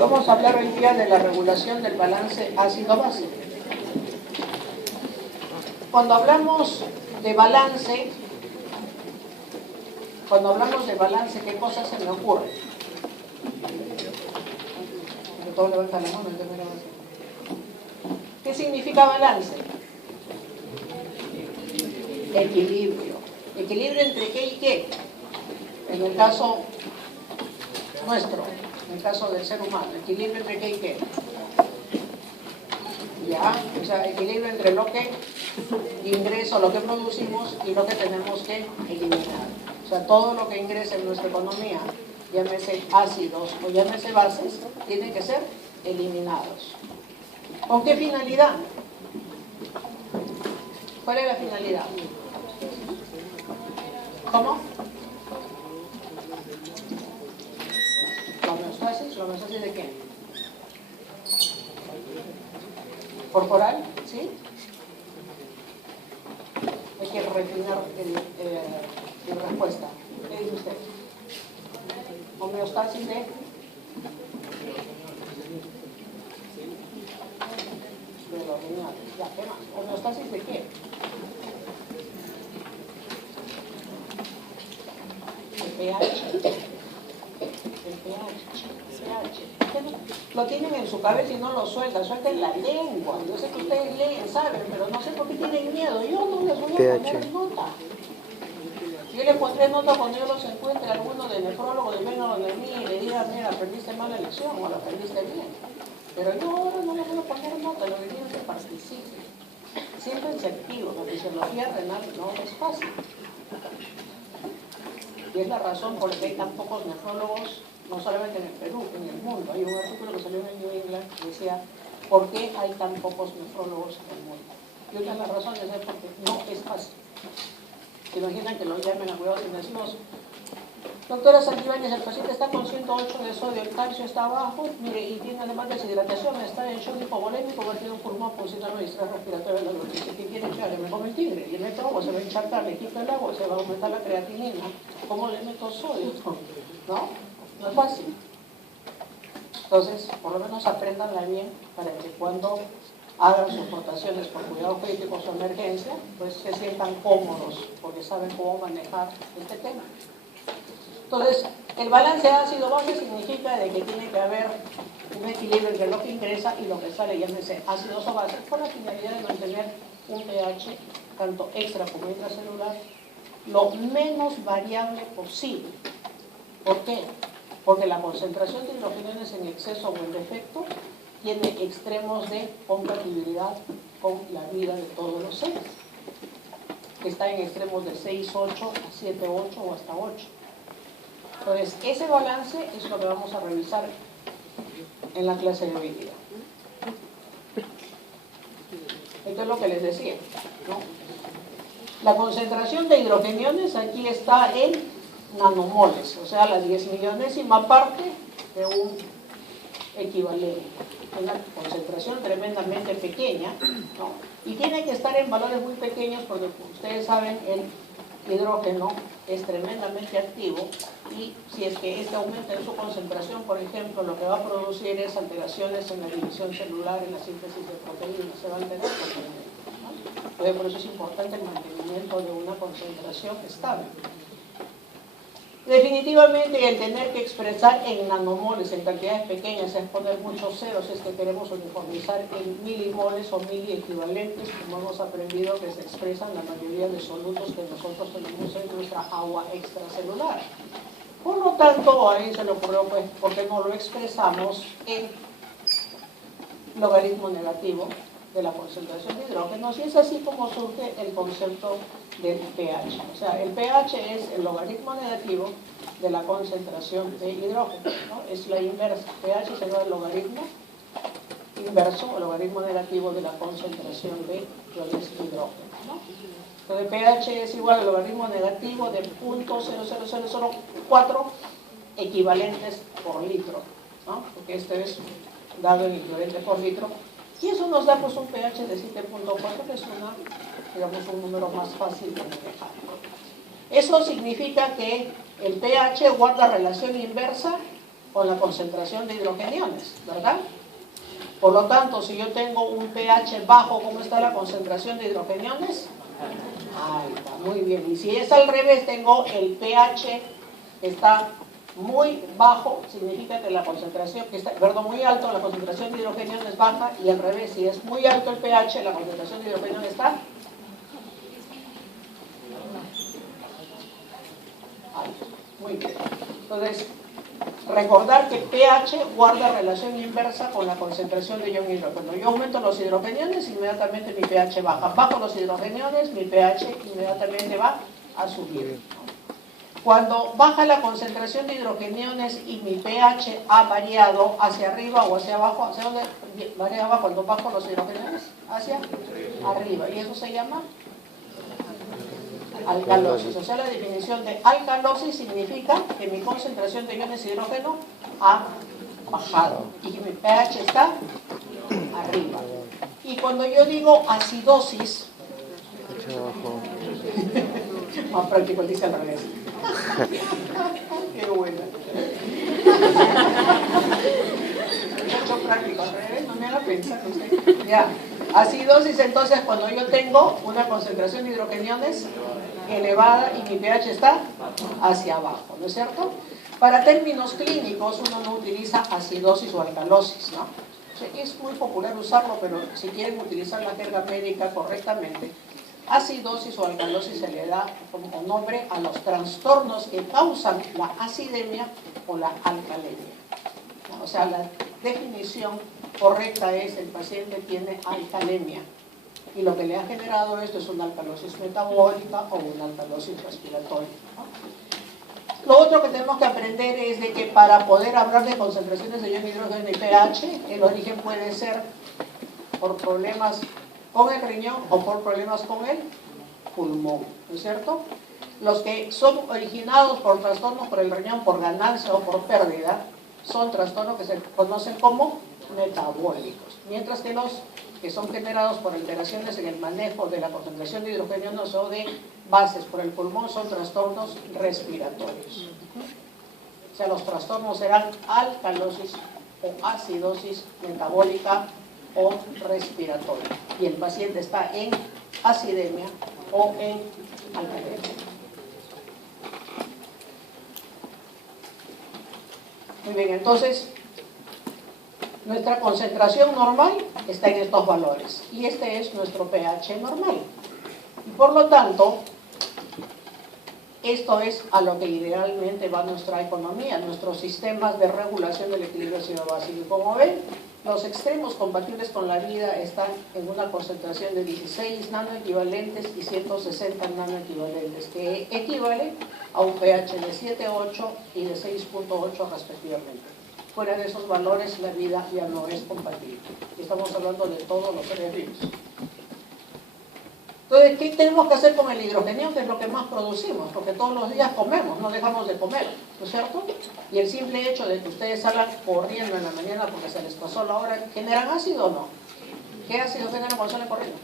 Vamos a hablar hoy día de la regulación del balance ácido-base. Cuando hablamos de balance, ¿qué cosas se me ocurren? Todos levantan la mano, ¿qué significa balance? Equilibrio. ¿Equilibrio entre qué y qué? En el caso nuestro, en el caso del ser humano, ¿equilibrio entre qué y qué? Ya, o sea, equilibrio entre lo que ingreso, lo que producimos y lo que tenemos que eliminar. O sea, todo lo que ingresa en nuestra economía, llámese ácidos o llámese bases, tienen que ser eliminados. ¿Con qué finalidad? ¿Cuál es la finalidad? ¿Cómo? ¿La homeostasis de qué? ¿Corporal? ¿Sí? Hay que refinar la respuesta. ¿Qué dice usted? ¿Homeostasis de? Ya, ¿qué más? ¿Homeostasis de qué? El pH. Lo tienen en su cabeza y no lo sueltan la lengua. Yo sé que ustedes leen, saben, pero no sé por qué tienen miedo. Yo no les voy a poner nota. Yo les pondré nota cuando yo los encuentre, alguno de nefrólogo, de venga de mí y le diga, mira, aprendiste mal la lección o la aprendiste bien. Pero yo ahora no les voy a poner nota, lo que quiero es que participen. Siéntense activos, la fisiología renal no es fácil. Y es la razón por la que hay tan pocos nefrólogos, no solamente en el Perú, en el mundo. Hay un artículo que salió en el New England que decía, ¿por qué hay tan pocos nefrólogos en el mundo? Y una de las razones es porque no es fácil. Se imaginan que lo llamen a cuidados intensivos. Doctora Santibáñez, el paciente está con 108 de sodio, el calcio está bajo, mire, y tiene además deshidratación, está en shock hipovolémico, va a tener un pulmón funcional o distrés respiratorio de la noticia. ¿Qué quiere que haga? Me come el tigre, le meto agua, se va a encharcar, le quito el agua, se va a aumentar la creatinina. ¿Cómo le meto sodio? ¿No? No es fácil. Entonces, por lo menos apréndanla bien para que cuando hagan sus votaciones por cuidados críticos o emergencia, pues se sientan cómodos porque saben cómo manejar este tema. Entonces, el balance ácido-base significa de que tiene que haber un equilibrio entre lo que ingresa y lo que sale, llámese ácidos o bases, con la finalidad de mantener un pH, tanto extra como intracelular, lo menos variable posible. ¿Por qué? Porque la concentración de hidrogeniones en exceso o en defecto tiene extremos de compatibilidad con la vida de todos los seres, que está en extremos de 6,8 a 7,8 o hasta 8. Entonces, ese balance es lo que vamos a revisar en la clase de hoy día. Esto es lo que les decía, ¿no? La concentración de hidrogeniones aquí está en nanomoles, o sea, la 10 millonésima parte de un equivalente. Una concentración tremendamente pequeña, ¿no? Y tiene que estar en valores muy pequeños porque, como ustedes saben, el hidrógeno es tremendamente activo y si es que este aumenta en su concentración, por ejemplo, lo que va a producir es alteraciones en la división celular, en la síntesis de proteínas, se va a alterar totalmente, ¿no? Entonces, por eso es importante el mantenimiento de una concentración estable. Definitivamente el tener que expresar en nanomoles, en cantidades pequeñas, es poner muchos ceros, es que queremos uniformizar en milimoles o miliequivalentes, como hemos aprendido que se expresan la mayoría de solutos que nosotros tenemos en nuestra agua extracelular. Por lo tanto, a alguien se le ocurrió, pues, ¿por qué no lo expresamos en logaritmo negativo de la concentración de hidrógenos? Y es así como surge el concepto del pH. O sea, el pH es el logaritmo negativo de la concentración de hidrógeno, ¿no? Es la inversa. pH será el logaritmo inverso, el logaritmo negativo de la concentración de iones de hidrógeno, ¿no? Entonces, pH es igual al logaritmo negativo de 0.00004 equivalentes por litro, ¿no? Porque este es dado en equivalentes por litro. Y eso nos da, pues, un pH de 7.4, que es digamos, un número más fácil de manejar. Eso significa que el pH guarda relación inversa con la concentración de hidrogeniones, ¿verdad? Por lo tanto, si yo tengo un pH bajo, ¿cómo está la concentración de hidrogeniones? Ahí está, muy bien. Y si es al revés, tengo el pH está muy bajo, significa que la concentración, muy alto, la concentración de hidrogeniones es baja, y al revés, si es muy alto el pH, la concentración de hidrogeniones está alta. Muy bien. Entonces, recordar que pH guarda relación inversa con la concentración de ion hidrógeno. Yo aumento los hidrogeniones, inmediatamente mi pH baja. Bajo los hidrogeniones, mi pH inmediatamente va a subir. Cuando baja la concentración de hidrogeniones y mi pH ha variado hacia arriba o hacia abajo, ¿hacia dónde varía abajo cuando bajo los hidrogeniones? Hacia arriba. Y eso se llama alcalosis. O sea, la definición de alcalosis significa que mi concentración de iones de hidrógeno ha bajado y que mi pH está arriba. Y cuando yo digo acidosis, más práctico, dice al revés. Qué buena. Mucho práctico al revés, no me haga pensar usted. Ya. Acidosis, entonces, cuando yo tengo una concentración de hidrogeniones elevada y mi pH está hacia abajo, ¿no es cierto? Para términos clínicos uno no utiliza acidosis o alcalosis, ¿no? Es muy popular usarlo, pero si quieren utilizar la jerga médica correctamente, acidosis o alcalosis se le da como nombre a los trastornos que causan la acidemia o la alcalemia. O sea, la definición correcta es el paciente tiene alcalemia y lo que le ha generado esto es una alcalosis metabólica o una alcalosis respiratoria, ¿no? Lo otro que tenemos que aprender es de que para poder hablar de concentraciones de ion hidrógeno y pH, el origen puede ser por problemas con el riñón o por problemas con el pulmón, ¿no es cierto? Los que son originados por trastornos por el riñón, por ganancia o por pérdida, son trastornos que se conocen como metabólicos, mientras que los que son generados por alteraciones en el manejo de la concentración de hidrogeniones o de bases por el pulmón son trastornos respiratorios. O sea, los trastornos serán alcalosis o acidosis metabólica o respiratoria. Y el paciente está en acidemia o en alcalemia. Muy bien, entonces nuestra concentración normal está en estos valores y este es nuestro pH normal. Y por lo tanto, esto es a lo que idealmente va nuestra economía, nuestros sistemas de regulación del equilibrio ácido-básico. Y como ven, los extremos compatibles con la vida están en una concentración de 16 nanoequivalentes y 160 nanoequivalentes, que equivale a un pH de 7,8 y de 6,8 respectivamente. Fuera de esos valores, la vida ya no es compatible. Estamos hablando de todos los seres vivos. Entonces, ¿qué tenemos que hacer con el hidrogenio? Que es lo que más producimos, porque todos los días comemos, no dejamos de comer, ¿no es cierto? Y el simple hecho de que ustedes salgan corriendo en la mañana porque se les pasó la hora, ¿generan ácido o no? ¿Qué ácido generan cuando salen corriendo?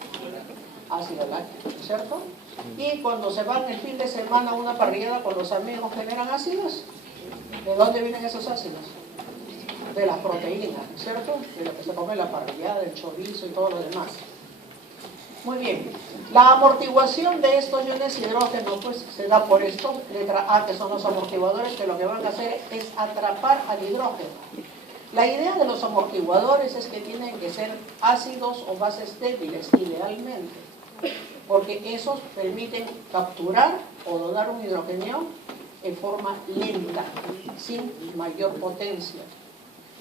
Ácido láctico, ¿no es cierto? Y cuando se van el fin de semana a una parrillada con los amigos, ¿generan ácidos? ¿De dónde vienen esos ácidos? De las proteínas, ¿no es cierto? De lo que se come en la parrillada, el chorizo y todo lo demás. Muy bien, la amortiguación de estos iones hidrógeno pues se da por esto, letra A, que son los amortiguadores, que lo que van a hacer es atrapar al hidrógeno. La idea de los amortiguadores es que tienen que ser ácidos o bases débiles, idealmente, porque esos permiten capturar o donar un hidrogenio en forma lenta, sin mayor potencia.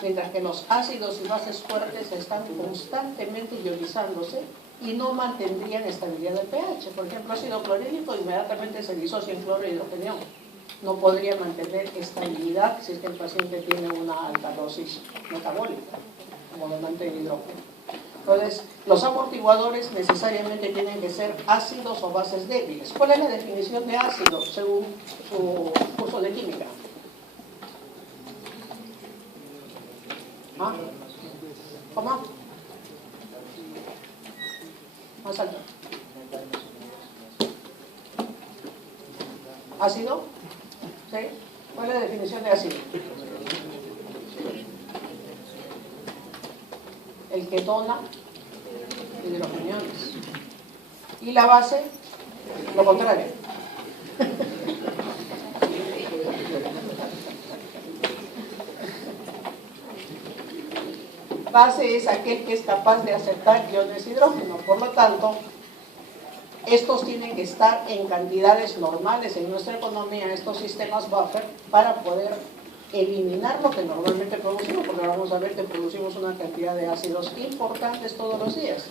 Mientras que los ácidos y bases fuertes están constantemente ionizándose y no mantendrían estabilidad del pH. Por ejemplo, ácido clorhídrico inmediatamente se disocia en cloro e hidrogenio. No podría mantener estabilidad si es que el paciente tiene una alcalosis metabólica, como donante de hidrógeno. Entonces, los amortiguadores necesariamente tienen que ser ácidos o bases débiles. ¿Cuál es la definición de ácido según su curso de química? ¿Ah? ¿Cómo? Más alto. ¿Ácido? ¿Sí? ¿Cuál es la definición de ácido? el que dona hidrogeniones. Y la base, lo contrario. Base es aquel que es capaz de aceptar iones de hidrógeno. Por lo tanto, estos tienen que estar en cantidades normales en nuestra economía, estos sistemas buffer, para poder eliminar lo que normalmente producimos, porque vamos a ver que producimos una cantidad de ácidos importantes todos los días.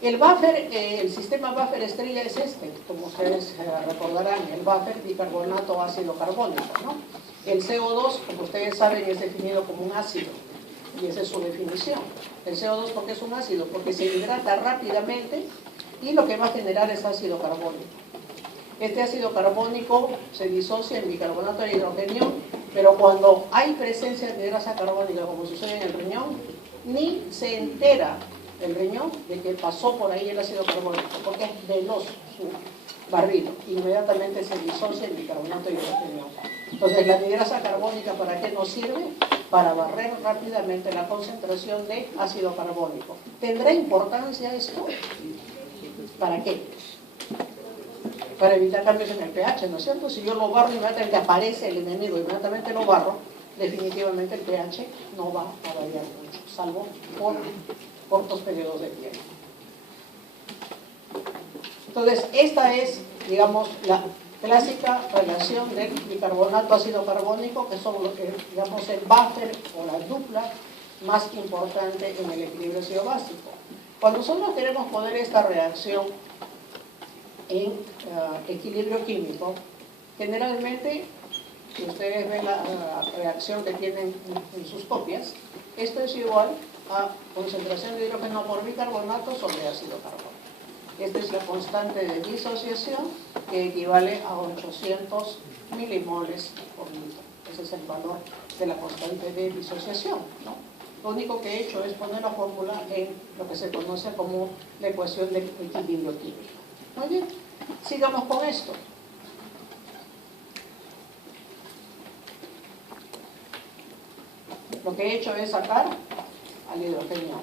El buffer, el sistema buffer estrella es este, como ustedes recordarán, el buffer bicarbonato ácido carbónico, ¿no? El CO2, como ustedes saben, es definido como un ácido, y esa es su definición. El CO2, ¿por qué es un ácido? Porque se hidrata rápidamente y lo que va a generar es ácido carbónico. Este ácido carbónico se disocia en bicarbonato de hidrogenio, pero cuando hay presencia de grasa carbónica, como sucede en el riñón, ni se entera el riñón de que pasó por ahí el ácido carbónico, porque es veloz su barrido, inmediatamente se disocia en bicarbonato de hidrogenio. Entonces, la anhidrasa carbónica, ¿para qué nos sirve? Para barrer rápidamente la concentración de ácido carbónico. ¿Tendrá importancia esto? ¿Para qué? Para evitar cambios en el pH, ¿no es cierto? Si yo lo barro, inmediatamente aparece el enemigo, inmediatamente lo barro, definitivamente el pH no va a variar mucho, salvo por cortos periodos de tiempo. Entonces, esta es, digamos, la clásica relación del bicarbonato ácido carbónico, que son, digamos, el buffer o la dupla más importante en el equilibrio ácido básico. Cuando nosotros queremos poner esta reacción en equilibrio químico, generalmente, si ustedes ven la reacción que tienen en sus copias, esto es igual a concentración de hidrógeno por bicarbonato sobre ácido carbónico. Esta es la constante de disociación, que equivale a 800 milimoles por litro. Ese es el valor de la constante de disociación, ¿no? Lo único que he hecho es poner la fórmula en lo que se conoce como la ecuación del equilibrio químico. Muy bien, sigamos con esto. Lo que he hecho es sacar al hidrogenio.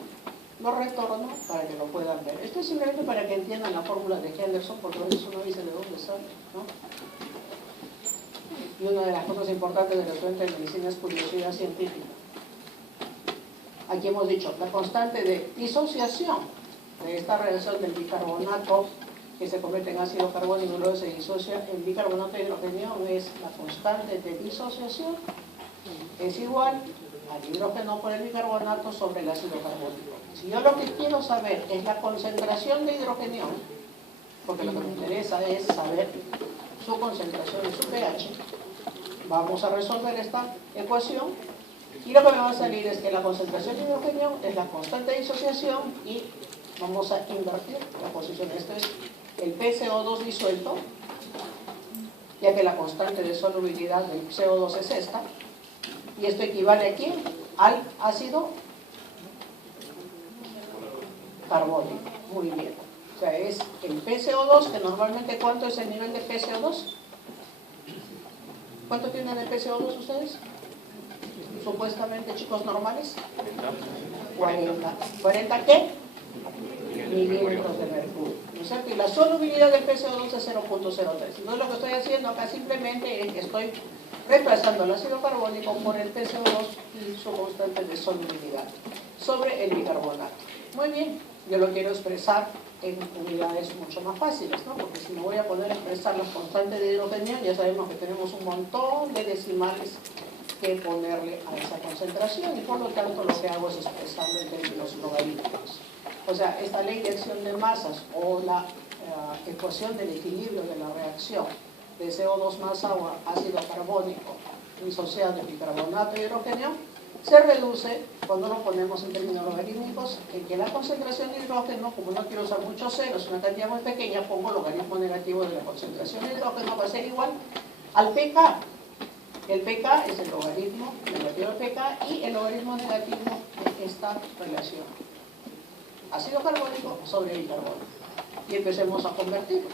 Lo retorno para que lo puedan ver. Esto es simplemente para que entiendan la fórmula de Henderson, porque a veces uno dice de dónde sale, ¿no? Y una de las cosas importantes del estudiante de medicina es curiosidad científica. Aquí hemos dicho, la constante de disociación de esta reacción del bicarbonato que se convierte en ácido carbónico y luego se disocia en bicarbonato de hidrogenio, es la constante de disociación, es igual al hidrógeno por el bicarbonato sobre el ácido carbónico. Si yo lo que quiero saber es la concentración de hidrogenio, porque lo que me interesa es saber su concentración y su pH, vamos a resolver esta ecuación y lo que me va a salir es que la concentración de hidrogenio es la constante de disociación y vamos a invertir la posición. Esto es el PCO2 disuelto, ya que la constante de solubilidad del CO2 es esta, y esto equivale aquí al ácido carbónico. Muy bien. O sea, es el PCO2, que normalmente, ¿cuánto es el nivel de PCO2? ¿Cuánto tienen de PCO2 ustedes? Supuestamente, chicos normales. 40. ¿40 qué? Milímetros de mercurio. ¿No es cierto? Y la solubilidad del PCO2 es 0.03. Entonces, lo que estoy haciendo acá simplemente es que estoy reemplazando el ácido carbónico por el PCO2 y su constante de solubilidad sobre el bicarbonato. Muy bien, yo lo quiero expresar en unidades mucho más fáciles, ¿no? Porque si me voy a poner a expresar las constantes de hidrogenio, ya sabemos que tenemos un montón de decimales que ponerle a esa concentración y por lo tanto lo que hago es expresarlo en términos logarítmicos. O sea, esta ley de acción de masas o la ecuación del equilibrio de la reacción de CO2 más agua, ácido carbónico disociado en bicarbonato y hidrogenio, se reduce cuando lo ponemos en términos logarítmicos en que la concentración de hidrógeno, como no quiero usar muchos ceros, una cantidad muy pequeña, pongo logaritmo negativo de la concentración de hidrógeno, va a ser igual al pK. El pK es el logaritmo negativo de pK y el logaritmo negativo de esta relación. Ácido carbónico sobre bicarbonato. Y empecemos a convertirlos.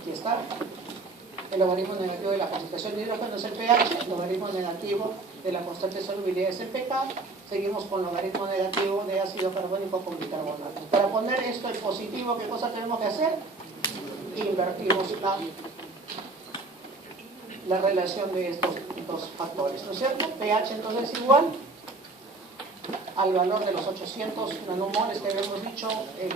Aquí está. El logaritmo negativo de la concentración de hidrógeno es el pH, el logaritmo negativo de la constante de solubilidad es el pK, seguimos con logaritmo negativo de ácido carbónico con bicarbonato. Para poner esto en positivo, ¿qué cosa tenemos que hacer? Invertimos la relación de estos dos factores, ¿no es cierto? pH entonces igual al valor de los 800 nanomoles que habíamos dicho en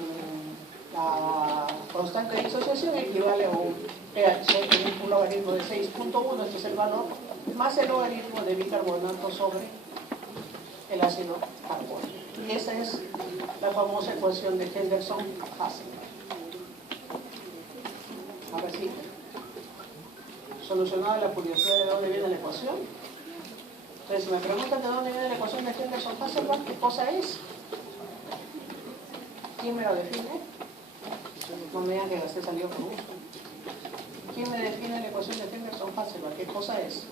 la constante de disociación, equivale a un pH en un logaritmo de 6.1, este es el valor, más el logaritmo de bicarbonato sobre el ácido carbónico. Y esa es la famosa ecuación de Henderson-Hasselbalch. Ahora sí, solucionada la curiosidad de dónde viene la ecuación. Entonces, si me preguntan de dónde viene la ecuación de Henderson-Hasselbalch, ¿qué cosa es? ¿Quién me lo define? No me digan que gasté salió con gusto. ¿Quién me define la ecuación de Henderson-Hasselbalch? ¿Qué cosa es?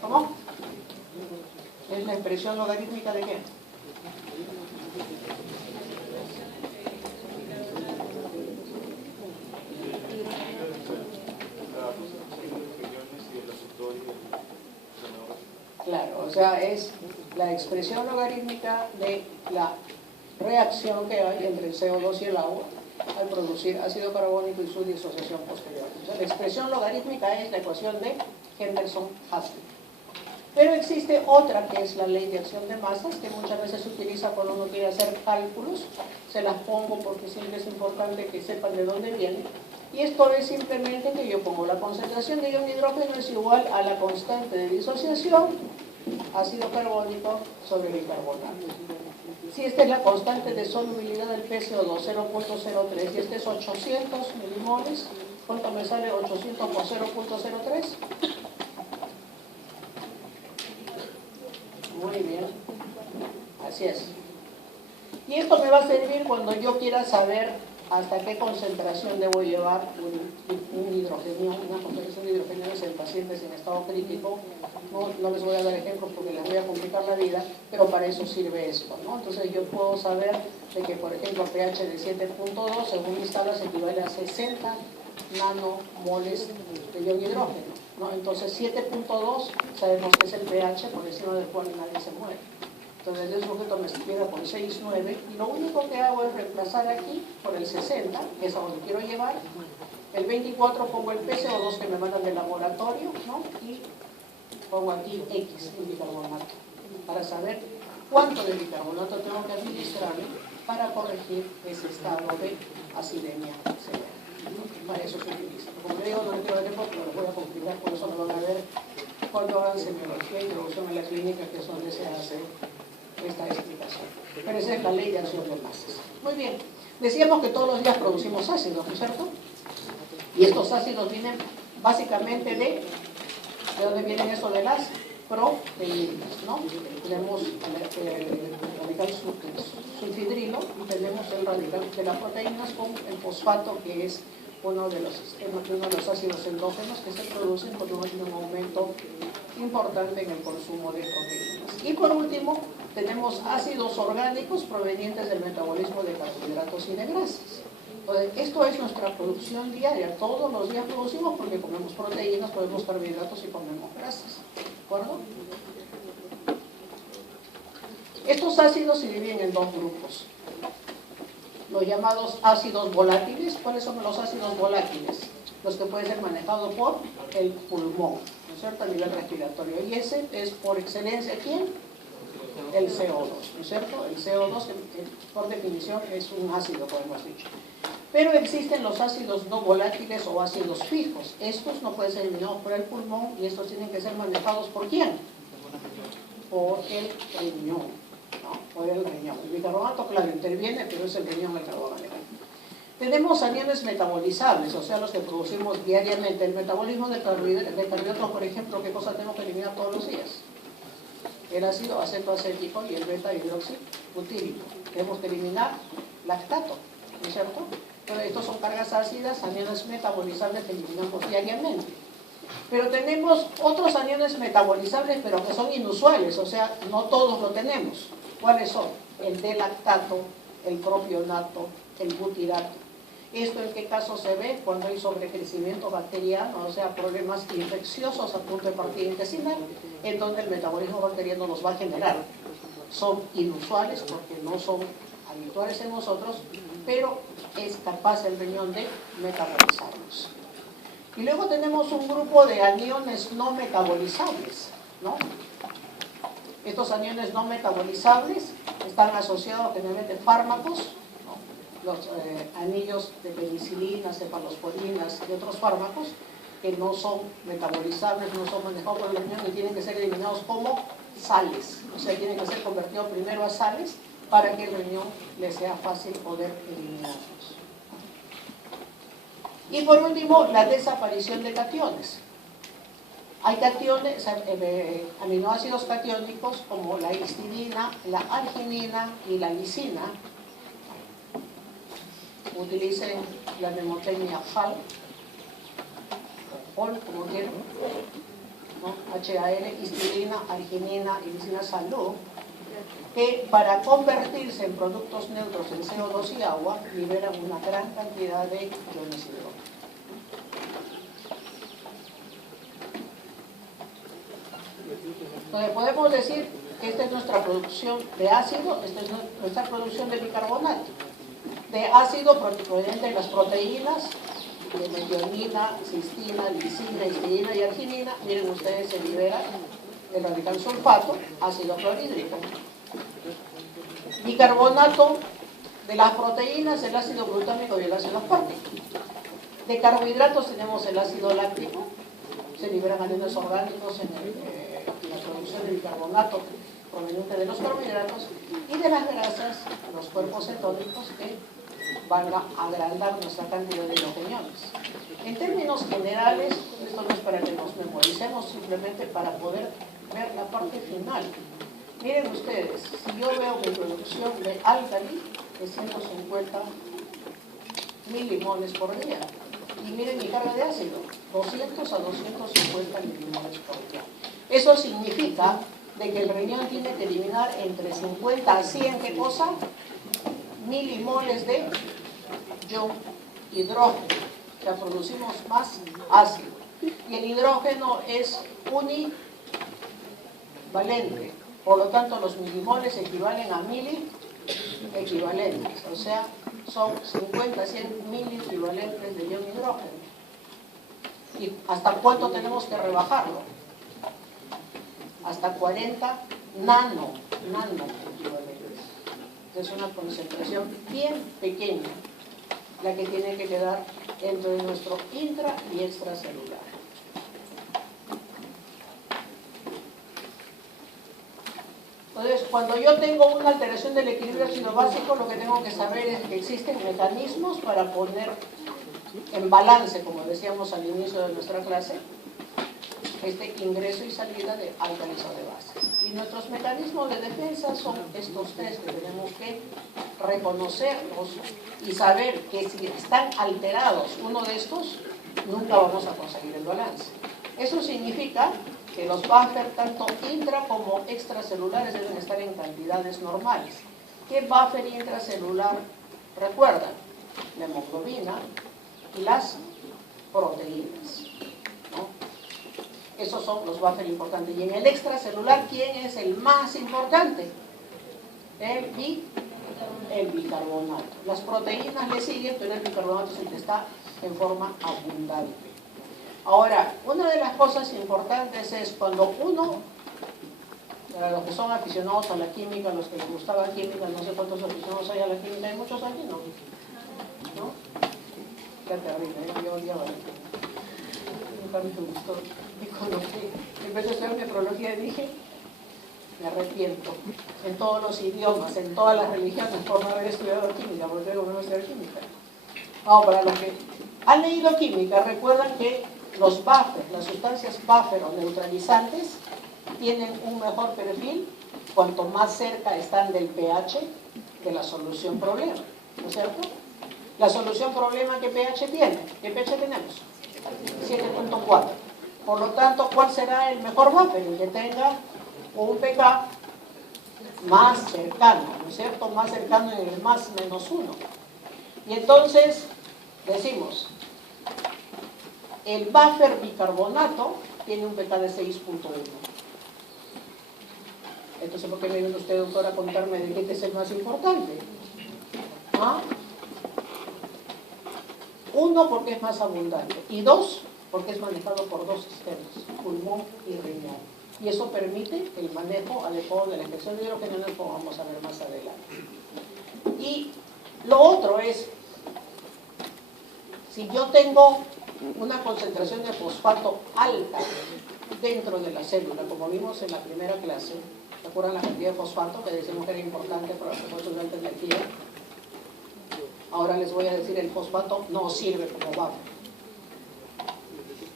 ¿Cómo? ¿Es la expresión logarítmica de qué? Claro, o sea, es la expresión logarítmica de la reacción que hay entre el CO2 y el agua al producir ácido carbónico y su disociación posterior. O sea, la expresión logarítmica es la ecuación de Henderson-Hasselbalch. Pero existe otra que es la ley de acción de masas, que muchas veces se utiliza cuando uno quiere hacer cálculos. Se las pongo porque siempre es importante que sepan de dónde viene. Y esto es simplemente que yo pongo la concentración de ion hidrógeno es igual a la constante de disociación, ácido carbónico sobre bicarbonato. Si esta es la constante de solubilidad del PCO2, 0.03, y este es 800 milimoles, ¿cuánto me sale 800 por 0.03? Muy bien, así es. Y esto me va a servir cuando yo quiera saber hasta qué concentración debo llevar un hidrogenio, una concentración de hidrogenios en pacientes en estado crítico. No les voy a dar ejemplos porque les voy a complicar la vida, pero para eso sirve esto, ¿no? Entonces yo puedo saber de que, por ejemplo, pH de 7.2, según mis tablas, equivale a 60 nanomoles de ion hidrógeno, ¿no? Entonces 7.2 sabemos que es el pH por encima del cual nadie se muere. Entonces el sujeto me queda con 6,9 y lo único que hago es reemplazar aquí por el 60, que es a donde quiero llevar. El 24 pongo el PCO2 que me mandan del laboratorio, ¿no? Y pongo aquí X, el bicarbonato, para saber cuánto de bicarbonato tengo que administrarle para corregir ese estado de acidemia severa. Para eso se utiliza. Como digo, no quiero tiempo, pero lo voy a complicar, por eso lo van a ver cuando hagan semiología e introducción a la clínica, que es donde se hace esta explicación. Pero esa es la ley de acción de masas. Muy bien, decíamos que todos los días producimos ácidos, ¿no es cierto? Y estos ácidos vienen básicamente ¿de dónde vienen eso de las proteínas, ¿no? Tenemos el radical sulfidrilo y tenemos el radical de las proteínas con el fosfato, que es uno de los ácidos endógenos que se producen cuando hay un aumento importante en el consumo de proteínas. Y por último, tenemos ácidos orgánicos provenientes del metabolismo de carbohidratos y de grasas. Entonces, esto es nuestra producción diaria. Todos los días producimos porque comemos proteínas, comemos carbohidratos y comemos grasas. ¿De acuerdo? Estos ácidos se dividen en dos grupos. Los llamados ácidos volátiles. ¿Cuáles son los ácidos volátiles? Los que pueden ser manejados por el pulmón, ¿no es cierto?, a nivel respiratorio. Y ese es por excelencia, ¿quién? El CO2, ¿no es cierto? El CO2, por definición, es un ácido, como hemos dicho. Pero existen los ácidos no volátiles o ácidos fijos. Estos no pueden ser eliminados por el pulmón y estos tienen que ser manejados ¿por quién? Por el riñón, ¿no? Por el riñón. El bicarbonato, claro, interviene, pero es el riñón el que lo va a manejar. Tenemos aniones metabolizables, o sea, los que producimos diariamente. El metabolismo de carbohidratos, por ejemplo, ¿qué cosa tenemos que eliminar todos los días? El ácido acetoacético y el beta-hidroxibutírico. Tenemos que eliminar lactato, ¿no es cierto? Entonces, estos son cargas ácidas, aniones metabolizables que eliminamos diariamente. Pero tenemos otros aniones metabolizables, pero que son inusuales, o sea, no todos lo tenemos. ¿Cuáles son? el D-lactato, el propionato, el butirato. ¿Esto en qué caso se ve? Cuando hay sobrecrecimiento bacteriano, o sea, problemas infecciosos a punto de partida intestinal, en donde el metabolismo bacteriano nos va a generar. Son inusuales porque no son habituales en nosotros, pero es capaz el riñón de metabolizarlos. Y luego tenemos un grupo de aniones no metabolizables, ¿no? Estos aniones no metabolizables están asociados generalmente a fármacos, ¿no? Los anillos de penicilina, cefalosporinas y otros fármacos que no son metabolizables, no son manejados por el riñón y tienen que ser eliminados como sales. O sea, tienen que ser convertidos primero a sales para que el riñón le sea fácil poder eliminarlos. Y por último, la desaparición de cationes. Hay cationes, aminoácidos catiónicos como la histidina, la arginina y la lisina. Utilicen la mnemotecnia FAL, o FOL, como quieran, ¿no? HAL, histidina, arginina y lisina salud, que para convertirse en productos neutros en CO2 y agua, liberan una gran cantidad de iones hidrógeno. Entonces podemos decir que esta es nuestra producción de ácido, esta es nuestra producción de bicarbonato. De ácido proveniente de las proteínas, de metionina, cistina, lisina, histidina y arginina. Miren ustedes, se libera el radical sulfato, ácido clorhídrico. Bicarbonato de las proteínas, el ácido glutámico y el ácido ascórbico. De carbohidratos tenemos el ácido láctico, se liberan aniones orgánicos en la producción de bicarbonato proveniente de los carbohidratos, y de las grasas, los cuerpos cetónicos que van a agrandar nuestra cantidad de hidrogeniones. En términos generales, esto no es para que nos memoricemos, simplemente para poder ver la parte final. Miren ustedes, si yo veo mi producción de álcali de 150 milimoles por día, y miren mi carga de ácido, 200 a 250 milimoles por día. Eso significa de que el riñón tiene que eliminar entre 50 a 100, ¿qué cosa? Milimoles de hidrógeno. O sea, producimos más ácido. Y el hidrógeno es univalente. Por lo tanto, los milimoles equivalen a miliequivalentes. O sea, son 50 a 100 miliequivalentes de ion hidrógeno. ¿Y hasta cuánto tenemos que rebajarlo? Hasta 40 nanoequivalentes. Es una concentración bien pequeña la que tiene que quedar entre nuestro intra y extracelular. Entonces, cuando yo tengo una alteración del equilibrio ácido básico, lo que tengo que saber es que existen mecanismos para poner en balance, como decíamos al inicio de nuestra clase, este ingreso y salida de álcalis o de bases. Y nuestros mecanismos de defensa son estos tres que tenemos que reconocerlos y saber que si están alterados uno de estos, nunca vamos a conseguir el balance. Eso significa que los buffer, tanto intra como extracelulares, deben estar en cantidades normales. ¿Qué buffer intracelular recuerdan? La hemoglobina y las proteínas, ¿no? Esos son los buffers importantes. Y en el extracelular, ¿quién es el más importante? El bicarbonato. Las proteínas le siguen, pero el bicarbonato es el que está en forma abundante. Ahora, una de las cosas importantes es cuando uno, para los que son aficionados a la química, los que les gustaba la química, no sé cuántos aficionados hay a la química, hay muchos aquí, ¿no? ¿No? Qué terrible, yo odiaba la química. Nunca me gustó. Y cuando empecé a estudiar metrología dije, me arrepiento, en todos los idiomas, en todas las religiones, por no haber estudiado química, porque tengo que no estudiar química. Vamos, para los que han leído química, recuerdan que los buffers, las sustancias buffer o neutralizantes, tienen un mejor perfil cuanto más cerca están del pH de la solución problema, ¿no es cierto? La solución problema, ¿qué pH tiene? ¿Qué pH tenemos? 7.4. Por lo tanto, ¿cuál será el mejor buffer? El que tenga un pK más cercano, ¿no es cierto? Más cercano en el más menos 1. Y entonces decimos, el buffer bicarbonato tiene un pK de 6.1. Entonces, ¿por qué me viene usted, doctora, a contarme de qué es el más importante? ¿Ah? 1, porque es más abundante. Y 2, porque es manejado por 2 sistemas, pulmón y riñón. Y eso permite el manejo adecuado de la infección de hidrogeniones, como vamos a ver más adelante. Y lo otro es, si yo tengo una concentración de fosfato alta dentro de la célula, como vimos en la primera clase, ¿se acuerdan la cantidad de fosfato que decimos que era importante para los procesos de alta energía? Ahora les voy a decir, el fosfato no sirve como buffer.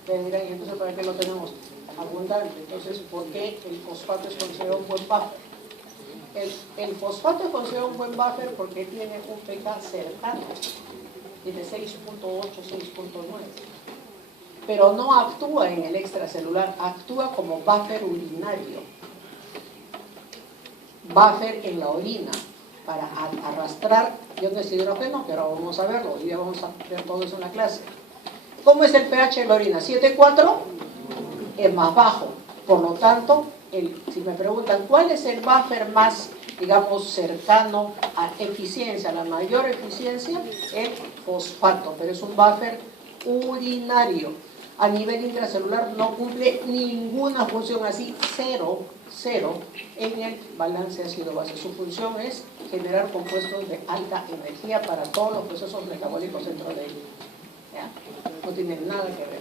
Ustedes dirán, ¿y entonces para qué lo tenemos? Abundante. Entonces, ¿por qué el fosfato es considerado un buen buffer? El fosfato es considerado un buen buffer porque tiene un pK cercano, tiene 6.8, 6.9, pero no actúa en el extracelular, actúa como buffer urinario, buffer en la orina, para arrastrar iones de hidrógeno, que ahora vamos a verlo, hoy día vamos a ver todo eso en la clase. ¿Cómo es el pH de la orina? 7.4 es más bajo, por lo tanto, si me preguntan cuál es el buffer más, digamos, cercano a eficiencia, la mayor eficiencia, el fosfato, pero es un buffer urinario. A nivel intracelular no cumple ninguna función, así, cero en el balance ácido-base. Su función es generar compuestos de alta energía para todos los procesos metabólicos dentro de él. ¿Ya? No tiene nada que ver.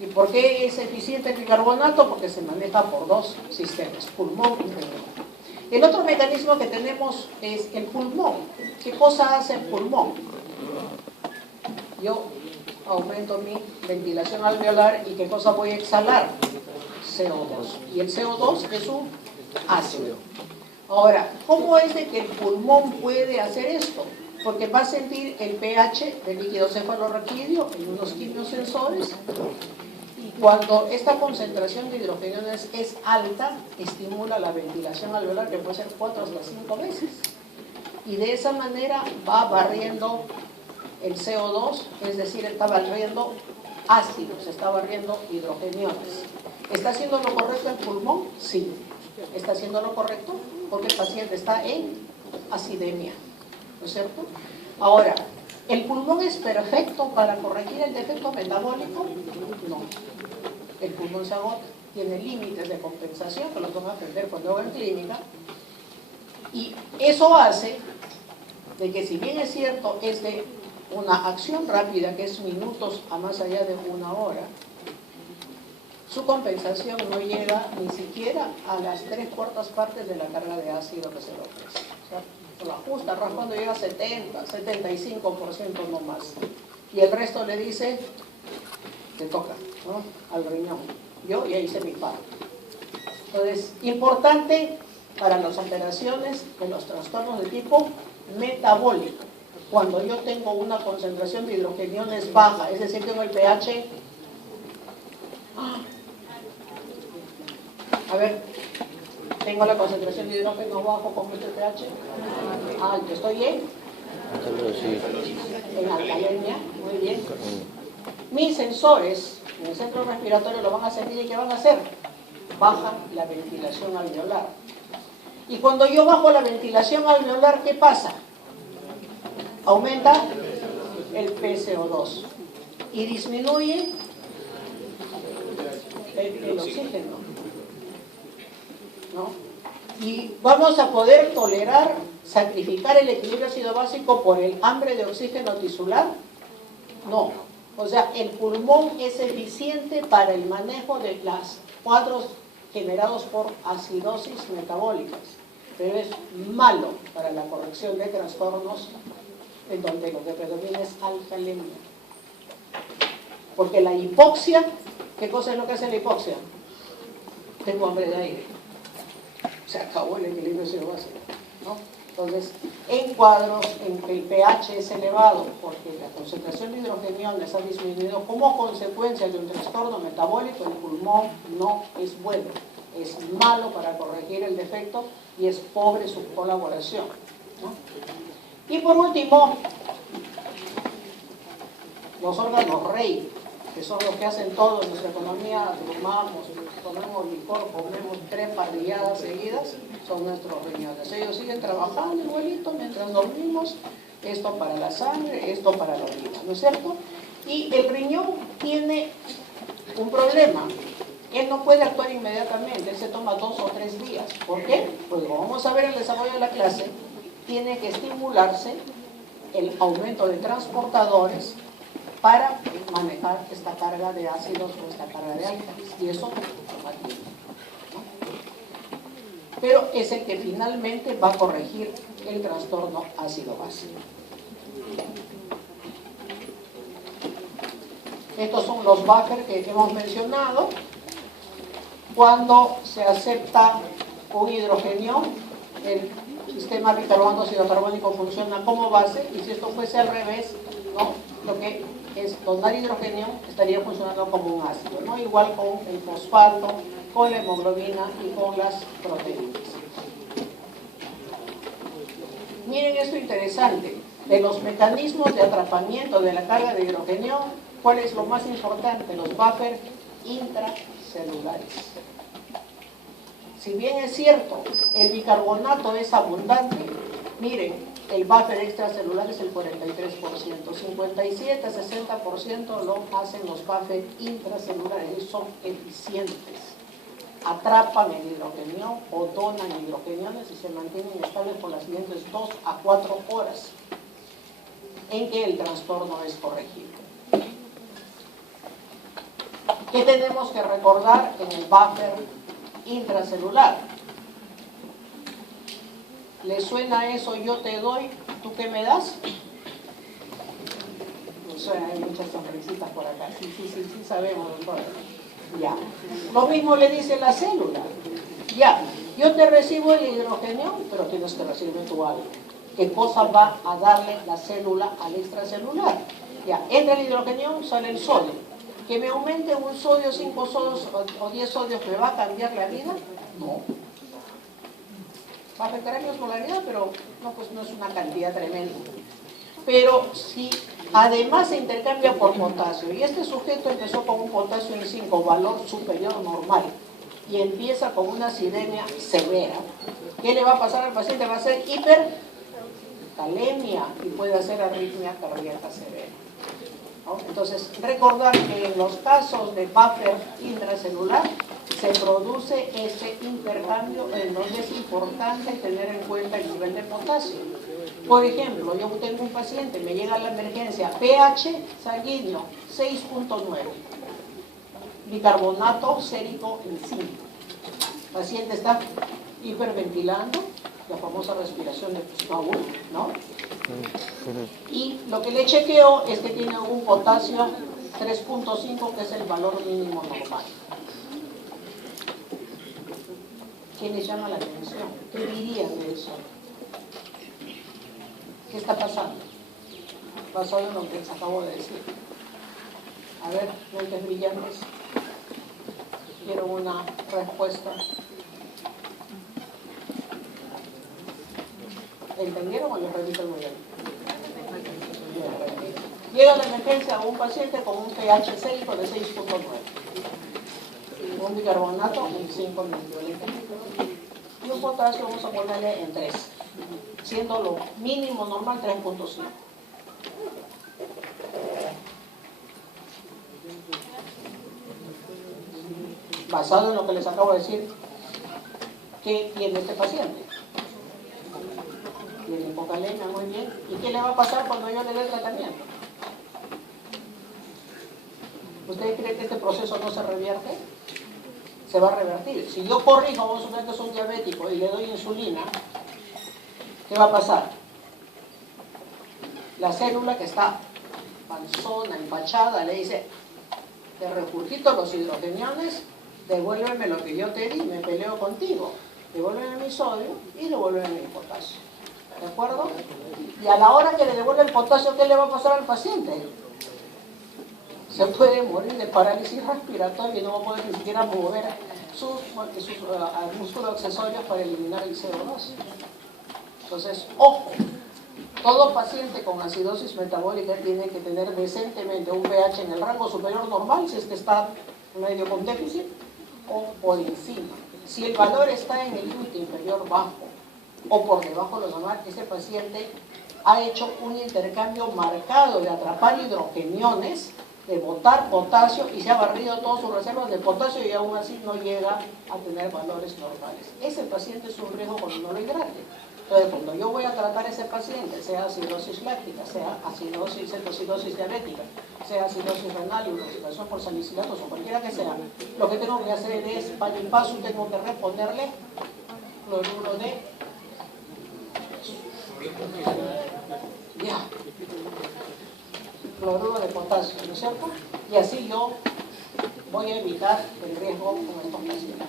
¿Y por qué es eficiente el bicarbonato? Porque se maneja por 2 sistemas, pulmón y riñón. El otro mecanismo que tenemos es el pulmón. ¿Qué cosa hace el pulmón? Yo aumento mi ventilación alveolar y ¿qué cosa voy a exhalar? CO2. Y el CO2 es un ácido. Ahora, ¿cómo es de que el pulmón puede hacer esto? Porque va a sentir el pH del líquido cefalorraquídeo en unos quimiosensores, y cuando esta concentración de hidrogeniones es alta, estimula la ventilación alveolar, que puede ser 4 hasta 5 veces. Y de esa manera va barriendo el CO2, es decir, está barriendo ácidos, está barriendo hidrogeniones. ¿Está haciendo lo correcto el pulmón? Sí. ¿Está haciendo lo correcto? Porque el paciente está en acidemia, ¿no es cierto? Ahora, ¿el pulmón es perfecto para corregir el defecto metabólico? No. El pulmón se agota, tiene límites de compensación, que los van a aprender cuando hagan clínica, y eso hace de que, si bien es cierto, es de una acción rápida, que es minutos a más allá de 1 hora, su compensación no llega ni siquiera a las 3/4 partes de la carga de ácido que se le ofrece. O sea, por la justa, raspando llega a 70, 75% no más. Y el resto le dice, te toca, ¿no?, al riñón. Yo ya hice mi parte. Entonces, importante para las alteraciones de los trastornos de tipo metabólico. Cuando yo tengo una concentración de hidrogeniones baja, es decir, tengo el pH... A ver, tengo la concentración de hidrógeno bajo con este pH. Alto, ¿estoy bien? En alcalemia, muy bien. Mis sensores en el centro respiratorio lo van a sentir, y ¿qué van a hacer? Bajan la ventilación alveolar. Y cuando yo bajo la ventilación alveolar, ¿qué pasa? Aumenta el PCO2 y disminuye el oxígeno, ¿no? Y vamos a poder tolerar, sacrificar el equilibrio ácido básico por el hambre de oxígeno tisular. No. O sea, el pulmón es eficiente para el manejo de los cuadros generados por acidosis metabólicas, pero es malo para la corrección de trastornos en donde lo que predomina es alcalemia. Porque la hipoxia, ¿qué cosa es lo que hace la hipoxia? Tengo hambre de aire. Se acabó el equilibrio ácido básico, ¿no? Entonces, en cuadros en que el pH es elevado porque la concentración de hidrogeniones ha disminuido como consecuencia de un trastorno metabólico, el pulmón no es bueno. es malo para corregir el defecto y es pobre su colaboración, ¿no? Y por último, los órganos rey, que son los que hacen todo en nuestra economía, tomamos, comemos licor, comemos 3 parrilladas seguidas, son nuestros riñones. Ellos siguen trabajando igualito mientras dormimos, esto para la sangre, esto para la orina, ¿no es cierto? Y el riñón tiene un problema. Él no puede actuar inmediatamente, él se toma 2 o 3 días. ¿Por qué? Pues como vamos a ver en el desarrollo de la clase, tiene que estimularse el aumento de transportadores para manejar esta carga de ácidos o esta carga de álcalis. Y eso toma tiempo, ¿no? Pero es el que finalmente va a corregir el trastorno ácido-básico. Estos son los buffers que hemos mencionado. Cuando se acepta un hidrogenio, el sistema bicarbonato ácido carbónico funciona como base, y si esto fuese al revés, ¿no? Lo que es donar hidrogenio estaría funcionando como un ácido, ¿no? Igual con el fosfato, con la hemoglobina y con las proteínas. Miren esto interesante, de los mecanismos de atrapamiento de la carga de hidrogenio, ¿cuál es lo más importante? Los buffers intracelulares. Si bien es cierto, el bicarbonato es abundante, miren, el buffer extracelular es el 43%, 57-60% lo hacen los buffers intracelulares, y son eficientes. Atrapan el hidrogenio o donan hidrogeniones y se mantienen estables por las siguientes 2 a 4 horas en que el trastorno es corregible. ¿Qué tenemos que recordar en el buffer intracelular? ¿Le suena eso? Yo te doy, ¿tú qué me das? No suena, hay muchas sonrisitas por acá. Sí, sabemos, doctor. Ya. Lo mismo le dice la célula. Ya, yo te recibo el hidrogenio, pero tienes que recibir tú algo. ¿Qué cosa va a darle la célula al extracelular? Ya, entra el hidrogenio, sale el sodio. ¿Que me aumente un sodio, 5 sodios o 10 sodios, me va a cambiar la vida? No. Va a afectar mi osmolaridad, pero no, pues no es una cantidad tremenda. Pero si además se intercambia por potasio, y este sujeto empezó con un potasio en 5, valor superior normal, y empieza con una acidemia severa, ¿qué le va a pasar al paciente? Va a ser hipercalemia y puede hacer arritmia cardíaca severa, ¿no? Entonces, recordar que en los casos de buffer intracelular se produce ese intercambio en donde es importante tener en cuenta el nivel de potasio. Por ejemplo, yo tengo un paciente, me llega a la emergencia, pH sanguíneo 6.9, bicarbonato sérico en 5. El paciente está hiperventilando, la famosa respiración de Paul, ¿no? Y lo que le chequeo es que tiene un potasio 3.5, que es el valor mínimo normal. ¿Qué les llama la atención? ¿Qué dirían de eso? ¿Qué está pasando? Basado en lo que les acabo de decir. A ver, mentes brillantes. Quiero una respuesta. ¿Entendieron o les repito muy bien? Llega a la emergencia a un paciente con un pH sérico de 6.9. Un bicarbonato en 5 miligramos. Y un potasio vamos a ponerle en 3. Siendo lo mínimo normal 3.5. Basado en lo que les acabo de decir, ¿qué tiene este paciente? Tiene hipocalemia, muy bien. ¿Y qué le va a pasar cuando yo le dé el tratamiento? ¿Usted cree que este proceso no se revierte? Se va a revertir. Si yo corrijo, vamos a suponer que es un diabético y le doy insulina, ¿qué va a pasar? La célula que está panzona, empachada, le dice, te regurgito los hidrogeniones, devuélveme lo que yo te di, me peleo contigo, devuélveme mi sodio y devuélveme mi potasio. ¿De acuerdo? Y a la hora que le devuelve el potasio, ¿qué le va a pasar al paciente? Se puede morir de parálisis respiratoria y no va a poder ni siquiera mover sus músculos accesorios para eliminar el CO2. Entonces, ojo, todo paciente con acidosis metabólica tiene que tener decentemente un pH en el rango superior normal, si es que está medio con déficit, o por encima. Si el valor está en el límite inferior bajo o por debajo de lo normal, ese paciente ha hecho un intercambio marcado de atrapar hidrogeniones, de botar potasio y se ha barrido todas sus reservas de potasio y aún así no llega a tener valores normales. Ese paciente es un riesgo cuando no lo hidrate. Entonces, cuando yo voy a tratar a ese paciente, sea acidosis láctica, sea cetoacidosis diabética, sea acidosis renal, intoxicación por salicilatos o cualquiera que sea, lo que tengo que hacer es, para el paso, tengo que reponerle cloruro de cloruro de potasio, ¿no es cierto? Y así yo voy a evitar el riesgo con estos pacientes.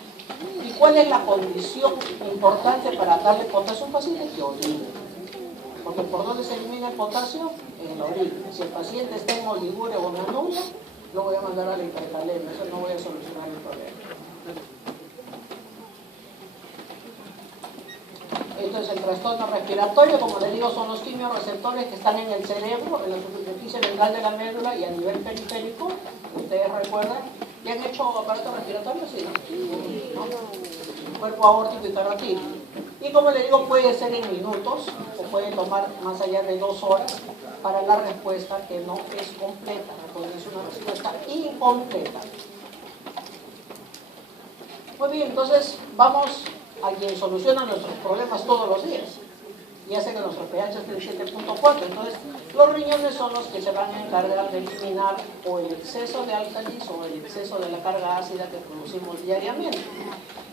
¿Y cuál es la condición importante para darle potasio a un paciente? Que orine. Porque ¿por dónde se elimina el potasio? En la orina. Si el paciente está en oliguria o en anuria, lo voy a mandar a la hipercalemia, eso no voy a solucionar el problema. Entonces el trastorno respiratorio, como les digo, son los quimiorreceptores que están en el cerebro, en la superficie ventral de la médula y a nivel periférico. Ustedes recuerdan, ¿ya han hecho aparato respiratorio? Sí, ¿no? Cuerpo aórtico y carotídeo. Y como les digo, puede ser en minutos o puede tomar más allá de 2 horas para la respuesta que no es completa, porque es una respuesta incompleta. Muy bien, entonces vamos a quien soluciona nuestros problemas todos los días y hace que nuestro pH esté en 7.4. Entonces, los riñones son los que se van a encargar de eliminar o el exceso de álcalis o el exceso de la carga ácida que producimos diariamente.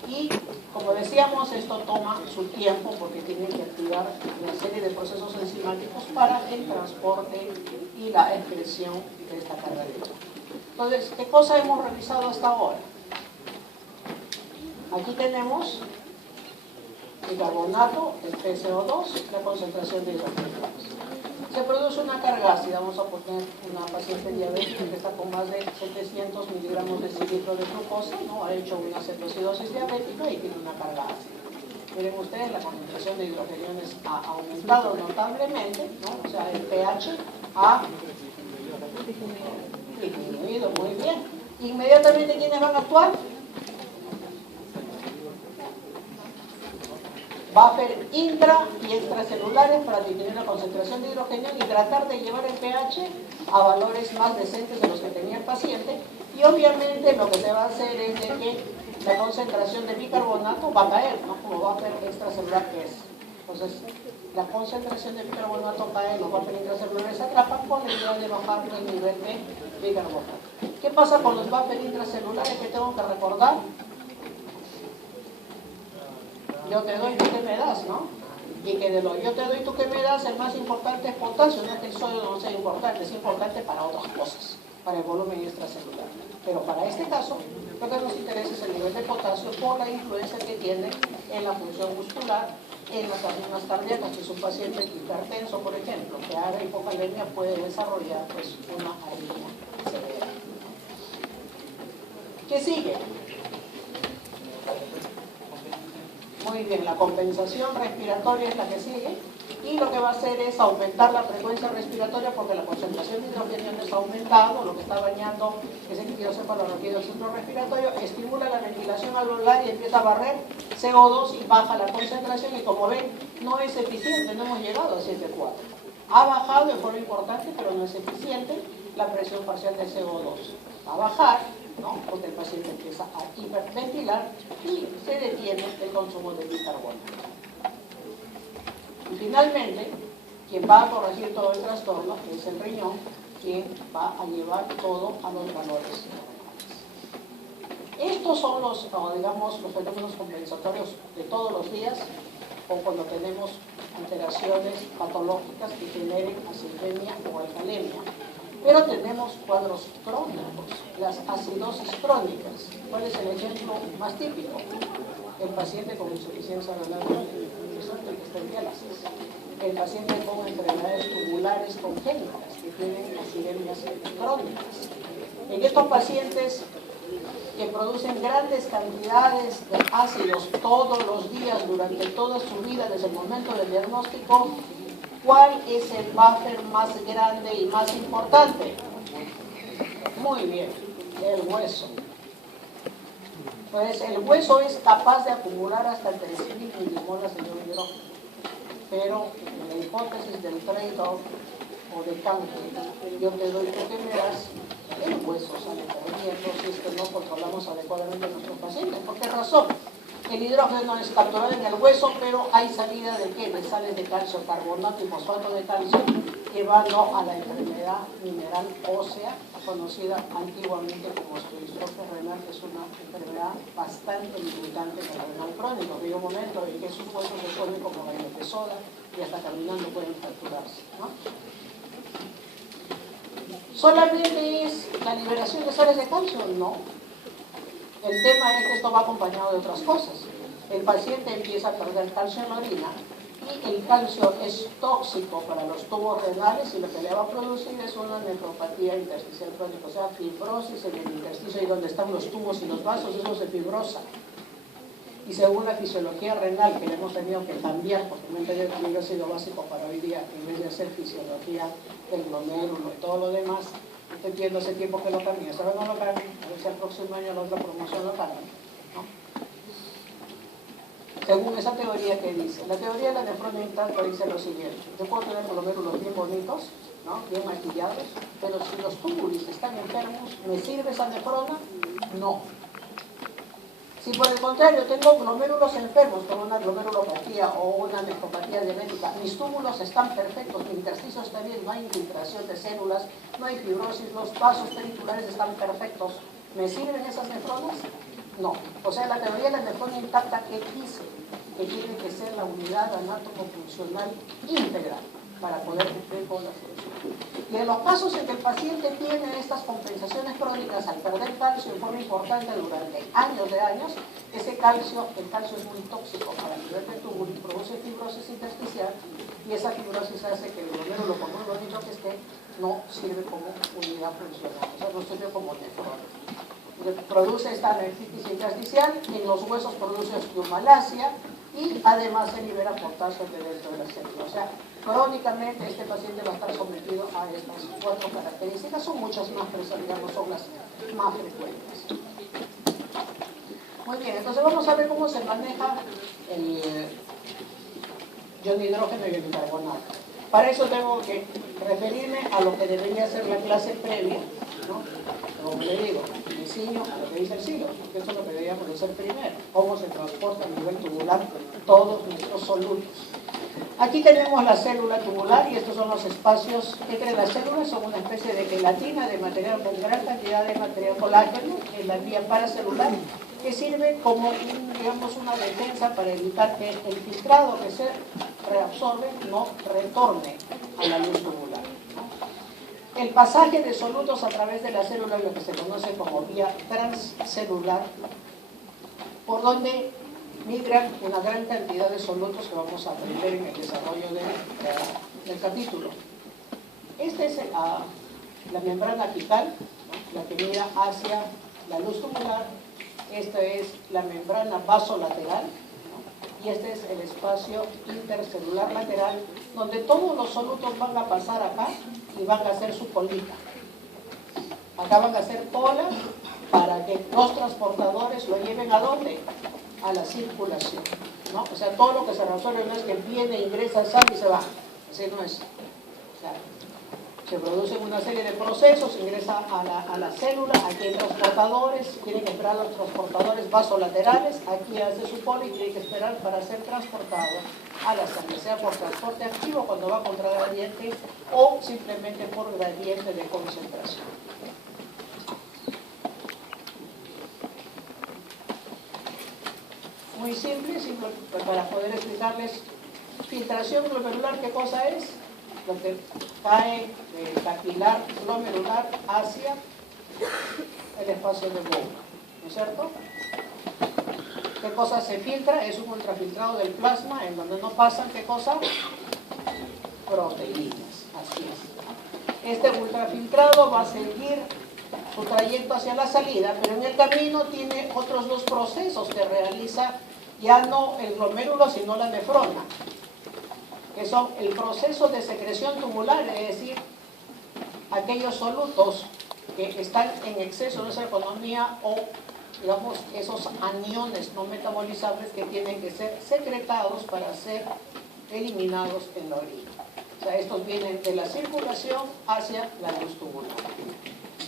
Y, como decíamos, esto toma su tiempo porque tiene que activar una serie de procesos enzimáticos para el transporte y la excreción de esta carga ácida. Entonces, ¿qué cosa hemos revisado hasta ahora? Aquí tenemos bicarbonato, el PCO2, la concentración de hidrogeniones. Se produce una carga ácida, vamos a poner una paciente diabética que está con más de 700 miligramos de cilindro de glucosa, ¿no? Ha hecho una cetoacidosis diabética y tiene una carga ácida. Miren ustedes, la concentración de hidrogeniones ha aumentado notablemente, ¿no? O sea, el pH ha disminuido muy bien. Inmediatamente, ¿quiénes van a actuar? Buffer intra y extracelulares para disminuir la concentración de hidrogenión y tratar de llevar el pH a valores más decentes de los que tenía el paciente. Y obviamente lo que se va a hacer es de que la concentración de bicarbonato va a caer, ¿no? Como buffer extracelular que es. Entonces, la concentración de bicarbonato cae, los buffer intracelulares se atrapan con la idea de bajar el nivel de bicarbonato. ¿Qué pasa con los buffer intracelulares que tengo que recordar? Yo te doy, tú que me das, ¿no? Y que de lo yo te doy, tú que me das, el más importante es potasio, no es que el sodio no sea importante, es importante para otras cosas, para el volumen extracelular. Pero para este caso, lo que nos interesa es el nivel de potasio por la influencia que tiene en la función muscular, en las arritmias cardíacas, que es un paciente hipertenso, por ejemplo, que haga hipocalemia puede desarrollar pues, una arritmia severa. ¿Qué sigue? Muy bien, la compensación respiratoria es la que sigue y lo que va a hacer es aumentar la frecuencia respiratoria porque la concentración de hidrogeniones ha aumentado, lo que está dañando ese líquido cefalorraquídeo del ciclo respiratorio, estimula la ventilación alveolar y empieza a barrer CO2 y baja la concentración y como ven, no es eficiente, no hemos llegado a 7.4. Ha bajado de forma importante, pero no es eficiente la presión parcial de CO2. Va a bajar, ¿no? Porque el paciente empieza a hiperventilar y se detiene el consumo de bicarbonato. Y finalmente, quien va a corregir todo el trastorno es el riñón, quien va a llevar todo a los valores normales. Estos son los, digamos, los fenómenos compensatorios de todos los días o cuando tenemos alteraciones patológicas que generen acidemia o alcalemia. Pero tenemos cuadros crónicos, las acidosis crónicas. ¿Cuál es el ejemplo más típico? El paciente con insuficiencia renal que está en diálisis. El paciente con enfermedades tubulares congénitas que tienen acidemias crónicas. En estos pacientes que producen grandes cantidades de ácidos todos los días durante toda su vida desde el momento del diagnóstico, ¿cuál es el buffer más grande y más importante? Muy bien, el hueso. Pues el hueso es capaz de acumular hasta 3.000 milimolas de hidrógeno, pero en la hipótesis del trade-off o de cambio, yo te doy que verás, el hueso sale perdiendo si es que no controlamos adecuadamente a nuestros pacientes. ¿Por qué razón? El hidrógeno es capturado en el hueso, pero hay salida de ¿qué? De sales de calcio, carbonato y fosfato de calcio, llevando a la enfermedad mineral ósea, conocida antiguamente como osteodistrofia renal, que es una enfermedad bastante limitante con el renal crónico. Llega un momento en que sus huesos se ponen como galletas de soda y hasta caminando pueden fracturarse, ¿no? ¿Solamente es la liberación de sales de calcio? No. El tema es que esto va acompañado de otras cosas. El paciente empieza a perder calcio en la orina y el calcio es tóxico para los tubos renales y lo que le va a producir es una nefropatía intersticial crónica, o sea, fibrosis en el intersticio y donde están los tubos y los vasos, eso se fibrosa. Y según la fisiología renal, que le hemos tenido que cambiar, porque realmente también ha sido básico para hoy día, en vez de hacer fisiología del glomérulo y todo lo demás, estoy viendo hace tiempo que lo cambien, esta vez no lo cambien, a ver si el próximo año la otra promoción lo cambien, ¿no? Según esa teoría que dice, la teoría de la nefrona intacta dice lo siguiente: yo puedo tener glomérulos bien bonitos, ¿no? Bien maquillados, pero si los túbulos están enfermos, ¿me sirve esa nefrona? No. Si por el contrario tengo glomérulos enfermos con una glomerulopatía o una nefropatía genética, mis túbulos están perfectos, mi intersticio está bien, no hay infiltración de células, no hay fibrosis, los vasos periculares están perfectos, ¿me sirven esas nefronas? No. O sea, la teoría de la nefrona intacta, ¿qué dice? Que tiene que ser la unidad anátomo-funcional íntegra para poder cumplir con la solución. Y en los casos en que el paciente tiene estas compensaciones crónicas al perder calcio en forma importante durante años de años, ese calcio, el calcio es muy tóxico para el nivel de túbulo y produce fibrosis intersticial, y esa fibrosis hace que el glomérulo, por muy bonito que esté, no sirve como unidad funcional, o sea, no sirve como nefrona. Produce esta nefritis intersticial, en los huesos produce osteomalacia y además se libera potasio de dentro de la célula. O sea, crónicamente este paciente va a estar sometido a estas 4 características, son muchas más, pero digamos son las más frecuentes. Muy bien, entonces vamos a ver cómo se maneja el ion de hidrógeno y el bicarbonato. Para eso tengo que referirme a lo que debería ser la clase previa, ¿no? Como le digo, el signo a lo que dice el signo, porque eso es lo que deberíamos hacer primero, cómo se transporta a nivel tubular todos nuestros solutos. Aquí tenemos la célula tubular y estos son los espacios entre las células, son una especie de gelatina de material con gran cantidad de material colágeno en la vía paracelular, que sirve como digamos, una defensa para evitar que el filtrado que se reabsorbe no retorne a la luz tubular. El pasaje de solutos a través de la célula es lo que se conoce como vía transcelular, por donde migran una gran cantidad de solutos que vamos a aprender en el desarrollo del capítulo. Esta es la membrana apical, ¿no? La que mira hacia la luz tubular. Esta es la membrana vasolateral, ¿no? Y este es el espacio intercelular lateral, donde todos los solutos van a pasar acá y van a hacer su colita. Acá van a hacer cola para que los transportadores lo lleven ¿a dónde? A la circulación, ¿no? O sea, todo lo que se resuelve no es que viene, ingresa, sale y se va. Así no es. O sea, se producen una serie de procesos, ingresa a la célula, aquí hay transportadores, tiene que esperar los transportadores vasolaterales, aquí hace su cola y tiene que esperar para ser transportado a la sangre, sea por transporte activo cuando va contra gradiente o simplemente por gradiente de concentración. Muy simple para poder explicarles. Filtración glomerular, ¿qué cosa es? Lo que cae del capilar glomerular hacia el espacio de boca, ¿no es cierto? ¿Qué cosa se filtra? Es un ultrafiltrado del plasma en donde no pasan, ¿qué cosa? Proteínas, así es. Este ultrafiltrado va a seguir su trayecto hacia la salida, pero en el camino tiene otros dos procesos que realiza ya no el glomérulo, sino la nefrona, que son el proceso de secreción tubular, es decir, aquellos solutos que están en exceso de esa economía o, digamos, esos aniones no metabolizables que tienen que ser secretados para ser eliminados en la orina. O sea, estos vienen de la circulación hacia la luz tubular.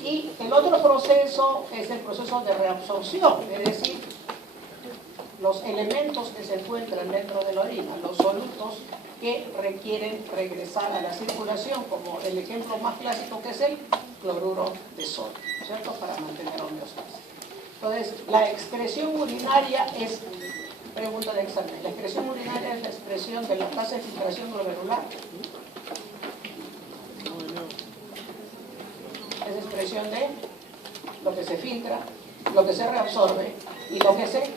Y el otro proceso es el proceso de reabsorción, es decir, los elementos que se encuentran dentro de la orina, los solutos que requieren regresar a la circulación, como el ejemplo más clásico que es el cloruro de sodio, ¿cierto? Para mantener homeostasis. Entonces, la excreción urinaria es, pregunta de examen, la excreción urinaria es la expresión de la tasa de filtración glomerular. Es expresión de lo que se filtra, lo que se reabsorbe y lo que se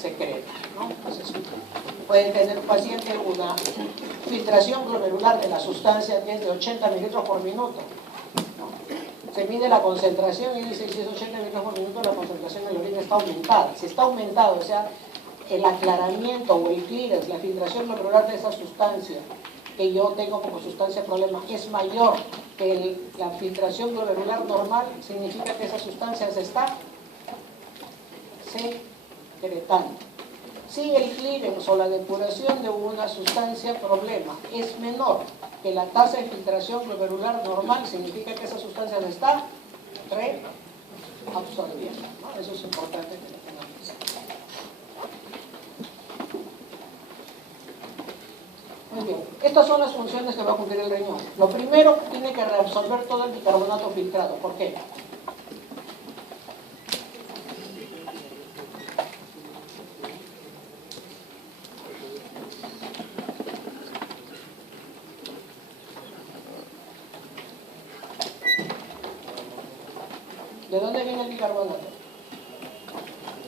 secreta, ¿no? Entonces, puede tener un paciente una filtración glomerular de la sustancia que es de 80 mililitros por minuto, ¿no? Se mide la concentración y dice, si es 80 mililitros por minuto, la concentración de la orina está aumentada. Si está aumentado, o sea, el aclaramiento o el clearance, la filtración glomerular de esa sustancia que yo tengo como sustancia problema es mayor que la filtración glomerular normal, significa que esa sustancia se está secretando. Si el clearance o la depuración de una sustancia problema es menor que la tasa de filtración glomerular normal, significa que esa sustancia se está reabsorbiendo, ¿no? Eso es importante que lo tengamos. Muy bien, estas son las funciones que va a cumplir el riñón. Lo primero, tiene que reabsorber todo el bicarbonato filtrado. ¿Por qué? ¿De dónde viene el bicarbonato?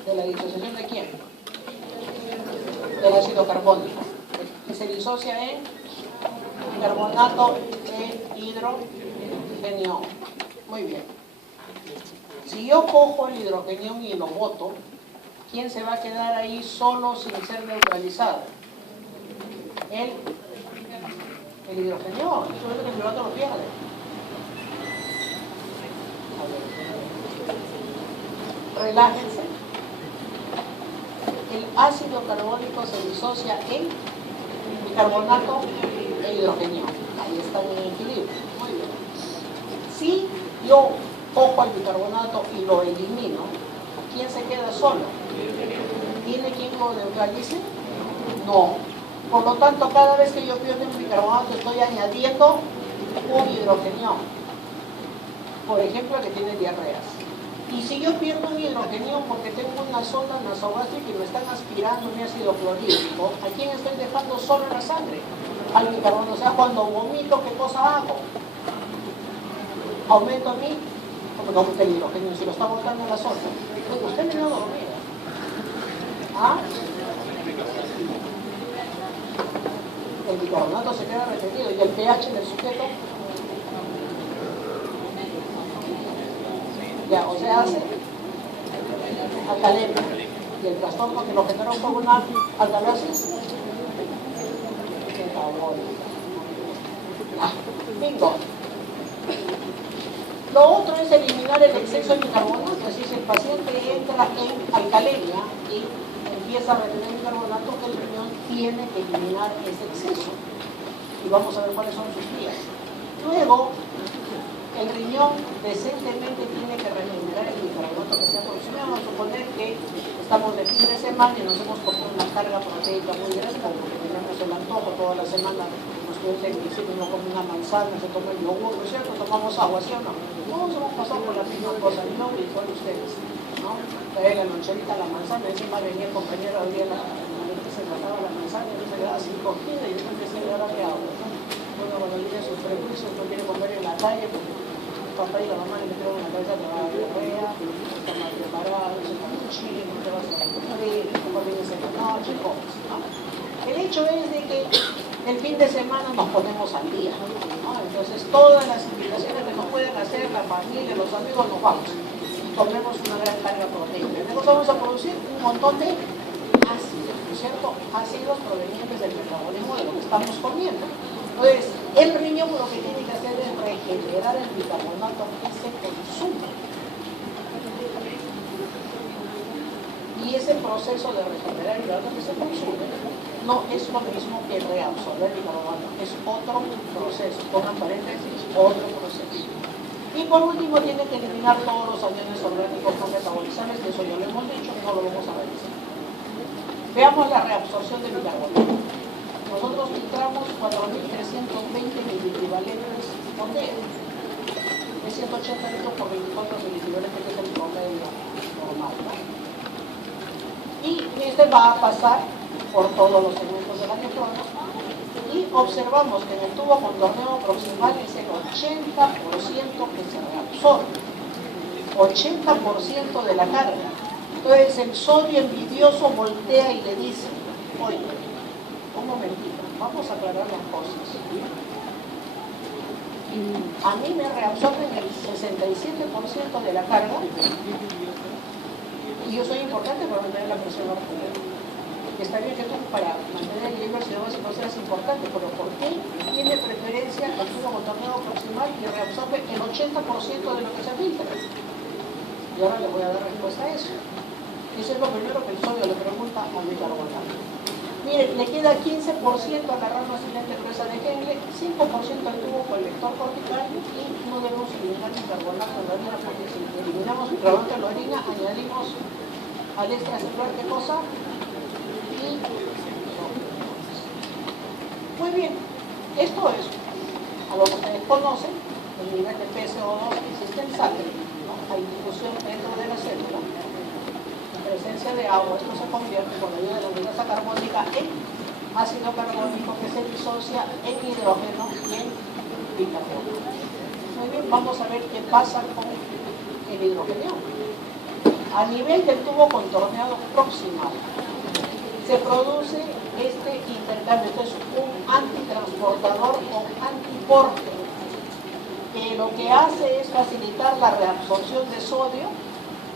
¿De la disociación de quién? Del ácido carbónico, que se disocia en bicarbonato de hidrogenión. Muy bien. Si yo cojo el hidrogenión y lo boto, ¿quién se va a quedar ahí solo sin ser neutralizado? El hidrogenión. Eso es lo que el bicarbonato lo pierde. Relájense. El ácido carbónico se disocia en bicarbonato e hidrogenión. Ahí está en equilibrio. Muy bien. Si yo cojo el bicarbonato y lo elimino, ¿quién se queda solo? ¿Tiene quien lo neutralice? No. Por lo tanto, cada vez que yo pierdo un bicarbonato, estoy añadiendo un hidrogenión. Por ejemplo, que tiene diarreas. Y si yo pierdo un hidrogenión porque tengo una sonda nasogástrica y me están aspirando un ácido clorhídrico, ¿a quién estoy dejando solo en la sangre? Al bicarbonato. O sea, cuando vomito, ¿qué cosa hago? Aumento a mí, como no aumenta el hidrogenio, si lo está botando en la sonda. Usted me dio dormida. ¿Ah? El bicarbonato se queda retenido y el pH del sujeto ya, o sea, hace alcalemia. Y el trastorno que lo genera un poco una alcalosis metabólica. Bingo. Lo otro es eliminar el exceso de bicarbonato. Es decir, si el paciente entra en alcalemia y empieza a retener bicarbonato, el riñón tiene que eliminar ese exceso. Y vamos a ver cuáles son sus vías. Luego, el riñón decentemente tiene que regenerar el bicarbonato que se ha producido. Vamos a suponer que estamos de fin de semana y nos hemos cogido una carga proteica muy grande, porque tenemos el antojo toda la semana. Nos puede decir, uno come una manzana, se toma el yogur, ¿no es cierto? Tomamos agua, ¿sí o no? Todos hemos pasado por la misma cosa, no igual ustedes, ¿no? Trae la loncherita, la manzana, encima venía el compañero hoy día, se trataba la manzana y se le daba 5 kilos y después decía, ¿ahora qué hago? Bueno, cuando tiene sus prejuicios, no quiere comer en la calle, porque papá y la mamá le metieron en la cabeza, te va a dar diarrea, está mal preparado, se come un chile, no te vas a morir, después vienes en la noche, comes, ¿no? El hecho es de que el fin de semana nos ponemos al día, ¿no? Entonces todas las invitaciones que nos pueden hacer hacer, la familia, los amigos, nos vamos. Tomemos una gran carga proteica. Entonces vamos a producir un montón de ácidos, ¿no es cierto? Ácidos provenientes del metabolismo de lo que estamos comiendo. Entonces, el riñón lo que tiene que hacer es regenerar el bicarbonato que se consume. Y ese proceso de regenerar el bicarbonato que se consume no es lo mismo que reabsorber el bicarbonato, es otro proceso, pongan paréntesis, otro proceso. Y por último tiene que eliminar todos los aniones orgánicos no metabolizables, que eso ya lo hemos dicho, no lo vamos a revisar. Veamos la reabsorción del bicarbonato. Nosotros filtramos 4.320 miliequivalentes por día, de 180 litros por 24 miliequivalentes, que es el promedio normal, ¿no? Y este va a pasar por todos los segmentos de la nefrona y observamos que en el tubo contorneo proximal es el 80% que se reabsorbe, 80% de la carga. Entonces el sodio envidioso voltea y le dice, oye, un momentito, vamos a aclarar las cosas. A mí me reabsorben el 67% de la carga y yo soy importante para mantener la presión arterial. Está bien que tú para mantener el nivel de CO2 seas importante, pero ¿por qué tiene preferencia el tubo contorneo proximal y reabsorbe el 80% de lo que se filtra? Y ahora le voy a dar respuesta a eso. Eso es lo primero que el sodio le pregunta al bicarbonato. Miren, le queda 15% a la rama silente gruesa de Henle, 5% al tubo colector cortical y no debemos eliminar bicarbonato en la orina porque si eliminamos bicarbonato en la orina añadimos al extracelular, ¿qué cosa? Y no. Muy bien, esto es a lo que ustedes conocen, el nivel de PCO2 que existe en sangre, ¿no? Hay difusión dentro de la célula. Presencia de agua, esto se convierte con la ayuda de la anhidrosa carbónica en ácido carbónico que se disocia en hidrógeno y en bicarbonato. Muy bien, vamos a ver qué pasa con el hidrógeno. A nivel del tubo contorneado proximal se produce este intercambio, esto es un antitransportador o antiporte, que lo que hace es facilitar la reabsorción de sodio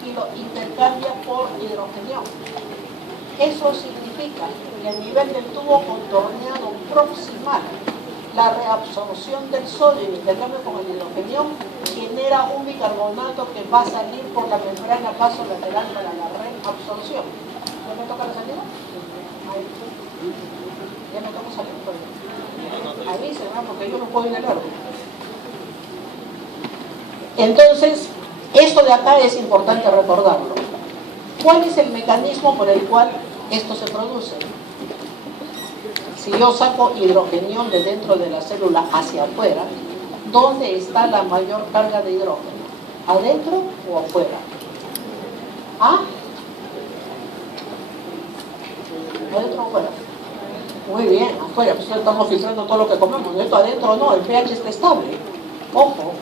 y lo intercambia por hidrógeno. Eso significa que a nivel del tubo contorneado proximal, la reabsorción del sodio y el intercambio con el hidrógeno genera un bicarbonato que va a salir por la membrana vasolateral para la reabsorción. ¿Ya me toca la salida? Ahí. Ya me toca salir. Ahí se va porque yo no puedo ir de largo. Entonces, esto de acá es importante recordarlo. ¿Cuál es el mecanismo por el cual esto se produce? Si yo saco hidrógeno de dentro de la célula hacia afuera, ¿dónde está la mayor carga de hidrógeno? ¿Adentro o afuera? ¿Ah? ¿Adentro o afuera? Muy bien, afuera, pues estamos filtrando todo lo que comemos. Esto adentro no, el pH está estable. Ojo,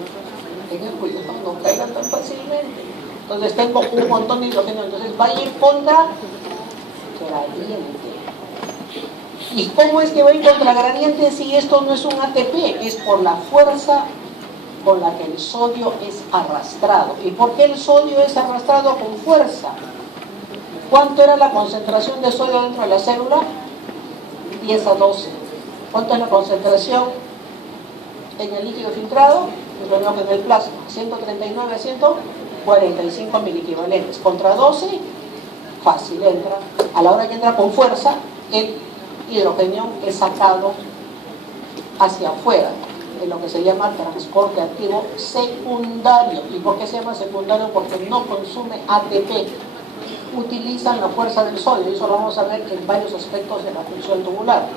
tengan cuidado, no caigan tan fácilmente. Entonces tengo un montón de hidrógeno, entonces va a ir contra gradiente. ¿Y cómo es que va a ir contra gradiente si esto no es un ATP? Es por la fuerza con la que el sodio es arrastrado. ¿Y por qué el sodio es arrastrado con fuerza? ¿Cuánto era la concentración de sodio dentro de la célula? 10 a 12. ¿Cuánto es la concentración en el líquido filtrado? Es lo mismo que en el plasma. 139 a 145 miliequivalentes. Contra 12, fácil entra. A la hora que entra con fuerza, el hidrógeno es sacado hacia afuera, en lo que se llama transporte activo secundario. ¿Y por qué se llama secundario? Porque no consume ATP, utilizan la fuerza del sodio, y eso lo vamos a ver en varios aspectos de la función tubular.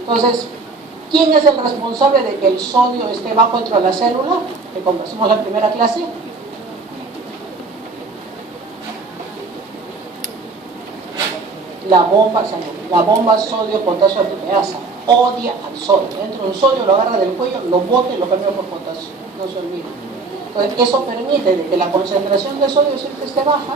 Entonces, ¿quién es el responsable de que el sodio esté bajo dentro de la célula? Que conversamos en la primera clase. La bomba sodio-potasio antipeasa odia al sodio. Dentro del sodio lo agarra del cuello, lo bota y lo cambia por potasio. No se olvide. Entonces, eso permite de que la concentración de sodio siempre esté baja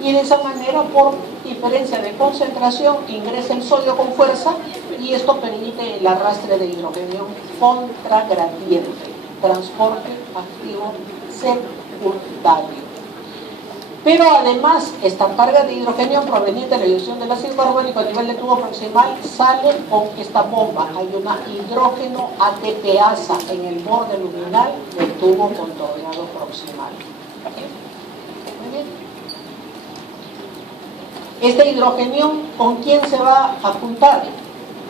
y de esa manera, por diferencia de concentración, ingresa el sodio con fuerza y esto permite el arrastre de hidrógeno contra gradiente. transporte activo secundario. Pero además, esta carga de hidrogenio proveniente de la inyección del ácido carbónico a nivel de tubo proximal sale con esta bomba. Hay una hidrógeno ATPasa en el borde luminal del tubo contorneado proximal. Muy bien. Este hidrogenio, ¿con quién se va a juntar?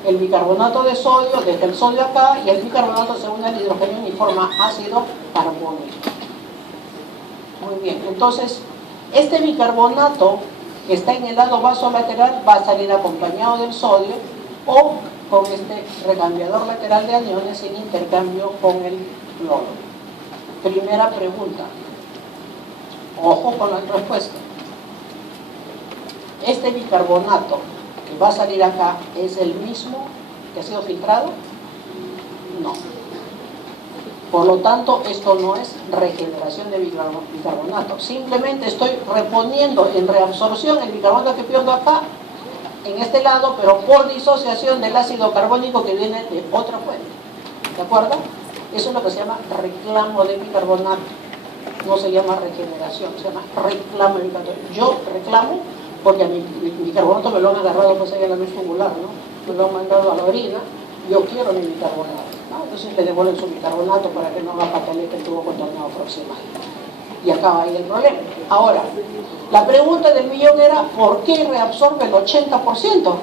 El bicarbonato de sodio, desde el sodio acá, y el bicarbonato se une al hidrogenio y forma ácido carbónico. Muy bien, entonces, este bicarbonato que está en el lado vasolateral va a salir acompañado del sodio o con este recambiador lateral de aniones en intercambio con el cloro. Primera pregunta. Ojo con la respuesta. ¿Este bicarbonato que va a salir acá es el mismo que ha sido filtrado? No. Por lo tanto, esto no es regeneración de bicarbonato. Simplemente estoy reponiendo en reabsorción el bicarbonato que pierdo acá, en este lado, pero por disociación del ácido carbónico que viene de otra fuente. ¿De acuerdo? Eso es lo que se llama reclamo de bicarbonato. No se llama regeneración, se llama reclamo de bicarbonato. Yo reclamo porque a mi bicarbonato me lo han agarrado pues ahí en la luz tubular, ¿no? Me lo han mandado a la orina, yo quiero mi bicarbonato, ¿no? Entonces le devuelven su bicarbonato para que no haga pataleta el tubo contorneado proximal. Y acaba ahí el problema. Ahora, la pregunta del millón era, ¿por qué reabsorbe el 80%?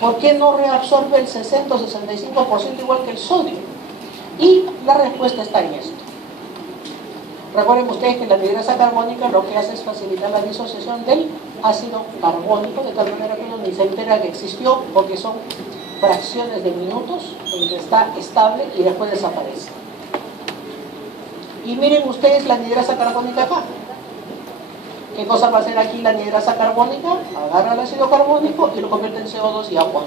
¿Por qué no reabsorbe el 60 o 65% igual que el sodio? Y la respuesta está en esto. Recuerden ustedes que la anhidrasa carbónica lo que hace es facilitar la disociación del ácido carbónico, de tal manera que uno ni se entera que existió, porque son fracciones de minutos en que está estable y después desaparece. Y miren ustedes la anhidrasa carbónica acá. ¿Qué cosa va a hacer aquí la anhidrasa carbónica? Agarra el ácido carbónico y lo convierte en CO2 y agua.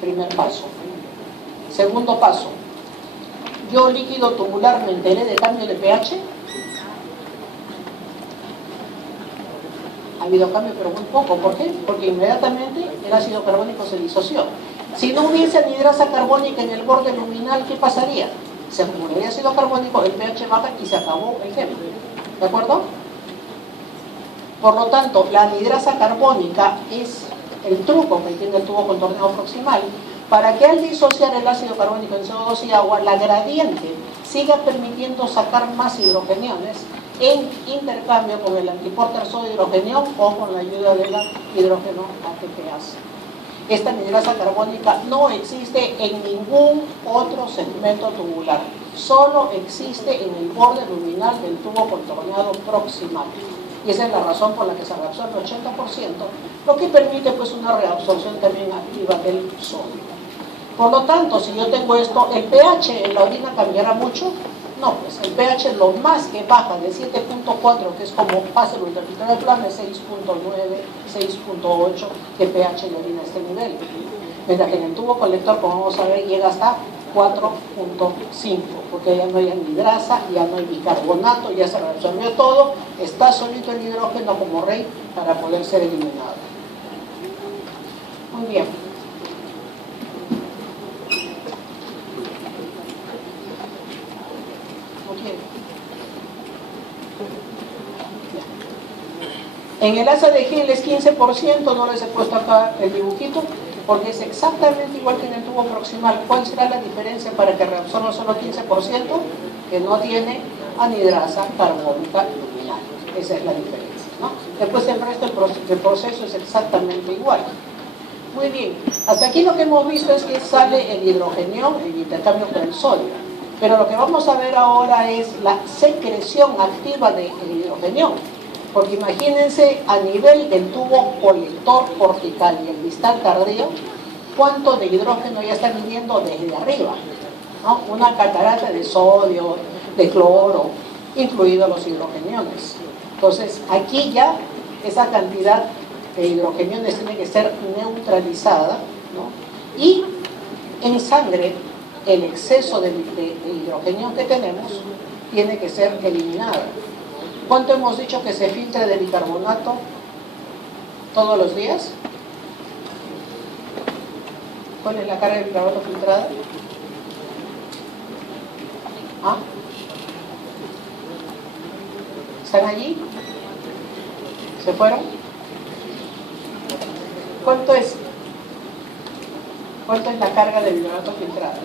Primer paso. Segundo paso. Yo, líquido tubular, me enteré de cambio de pH. Ha habido cambio, pero muy poco. ¿Por qué? Porque inmediatamente el ácido carbónico se disoció. Si no hubiese anhidrasa carbónica en el borde luminal, ¿qué pasaría? Se acumularía ácido carbónico, el pH baja y se acabó el gel. ¿De acuerdo? Por lo tanto, la anhidrasa carbónica es el truco que tiene el tubo contorneado proximal para que al disociar el ácido carbónico en CO2 y agua, la gradiente siga permitiendo sacar más hidrogeniones en intercambio con el antiporter sodio-hidrogenión o con la ayuda de la hidrógeno ATPasa. Esta anhidrasa carbónica no existe en ningún otro segmento tubular, solo existe en el borde luminal del tubo contorneado proximal. Y esa es la razón por la que se reabsorbe el 80%, lo que permite pues una reabsorción también activa del sodio. Por lo tanto, si yo tengo esto, ¿el pH en la orina cambiará mucho? No, pues el pH lo más que baja de 7.4, que es como pasa el ultrafiltrado de Plum, es 6.9, 6.8 de pH en la orina a este nivel. Mientras que en el tubo colector, como vamos a ver, llega hasta 4.5, porque ya no hay anhidrasa, ya no hay bicarbonato, ya se reabsorbió todo, está solito el hidrógeno como rey para poder ser eliminado. Muy bien. En el asa de gel es 15%, no les he puesto acá el dibujito, porque es exactamente igual que en el tubo proximal. ¿Cuál será la diferencia para que reabsorba solo 15%? Que no tiene anhidrasa carbónica luminal. Esa es la diferencia, ¿no? Después el resto del proceso es exactamente igual. Muy bien, hasta aquí lo que hemos visto es que sale el hidrogenio en intercambio con el sodio. Pero lo que vamos a ver ahora es la secreción activa del hidrogenio. Porque imagínense a nivel del tubo colector cortical y el distal tardío, cuánto de hidrógeno ya está viniendo desde arriba, ¿no? Una catarata de sodio, de cloro, incluidos los hidrogeniones. Entonces, aquí ya esa cantidad de hidrogeniones tiene que ser neutralizada, ¿no? Y en sangre, el exceso de hidrogenión que tenemos tiene que ser eliminado. ¿Cuánto hemos dicho que se filtra de bicarbonato todos los días? ¿Cuál es la carga de bicarbonato filtrada? ¿Ah? ¿Están allí? ¿Se fueron? ¿Cuánto es la carga de bilonato filtrada?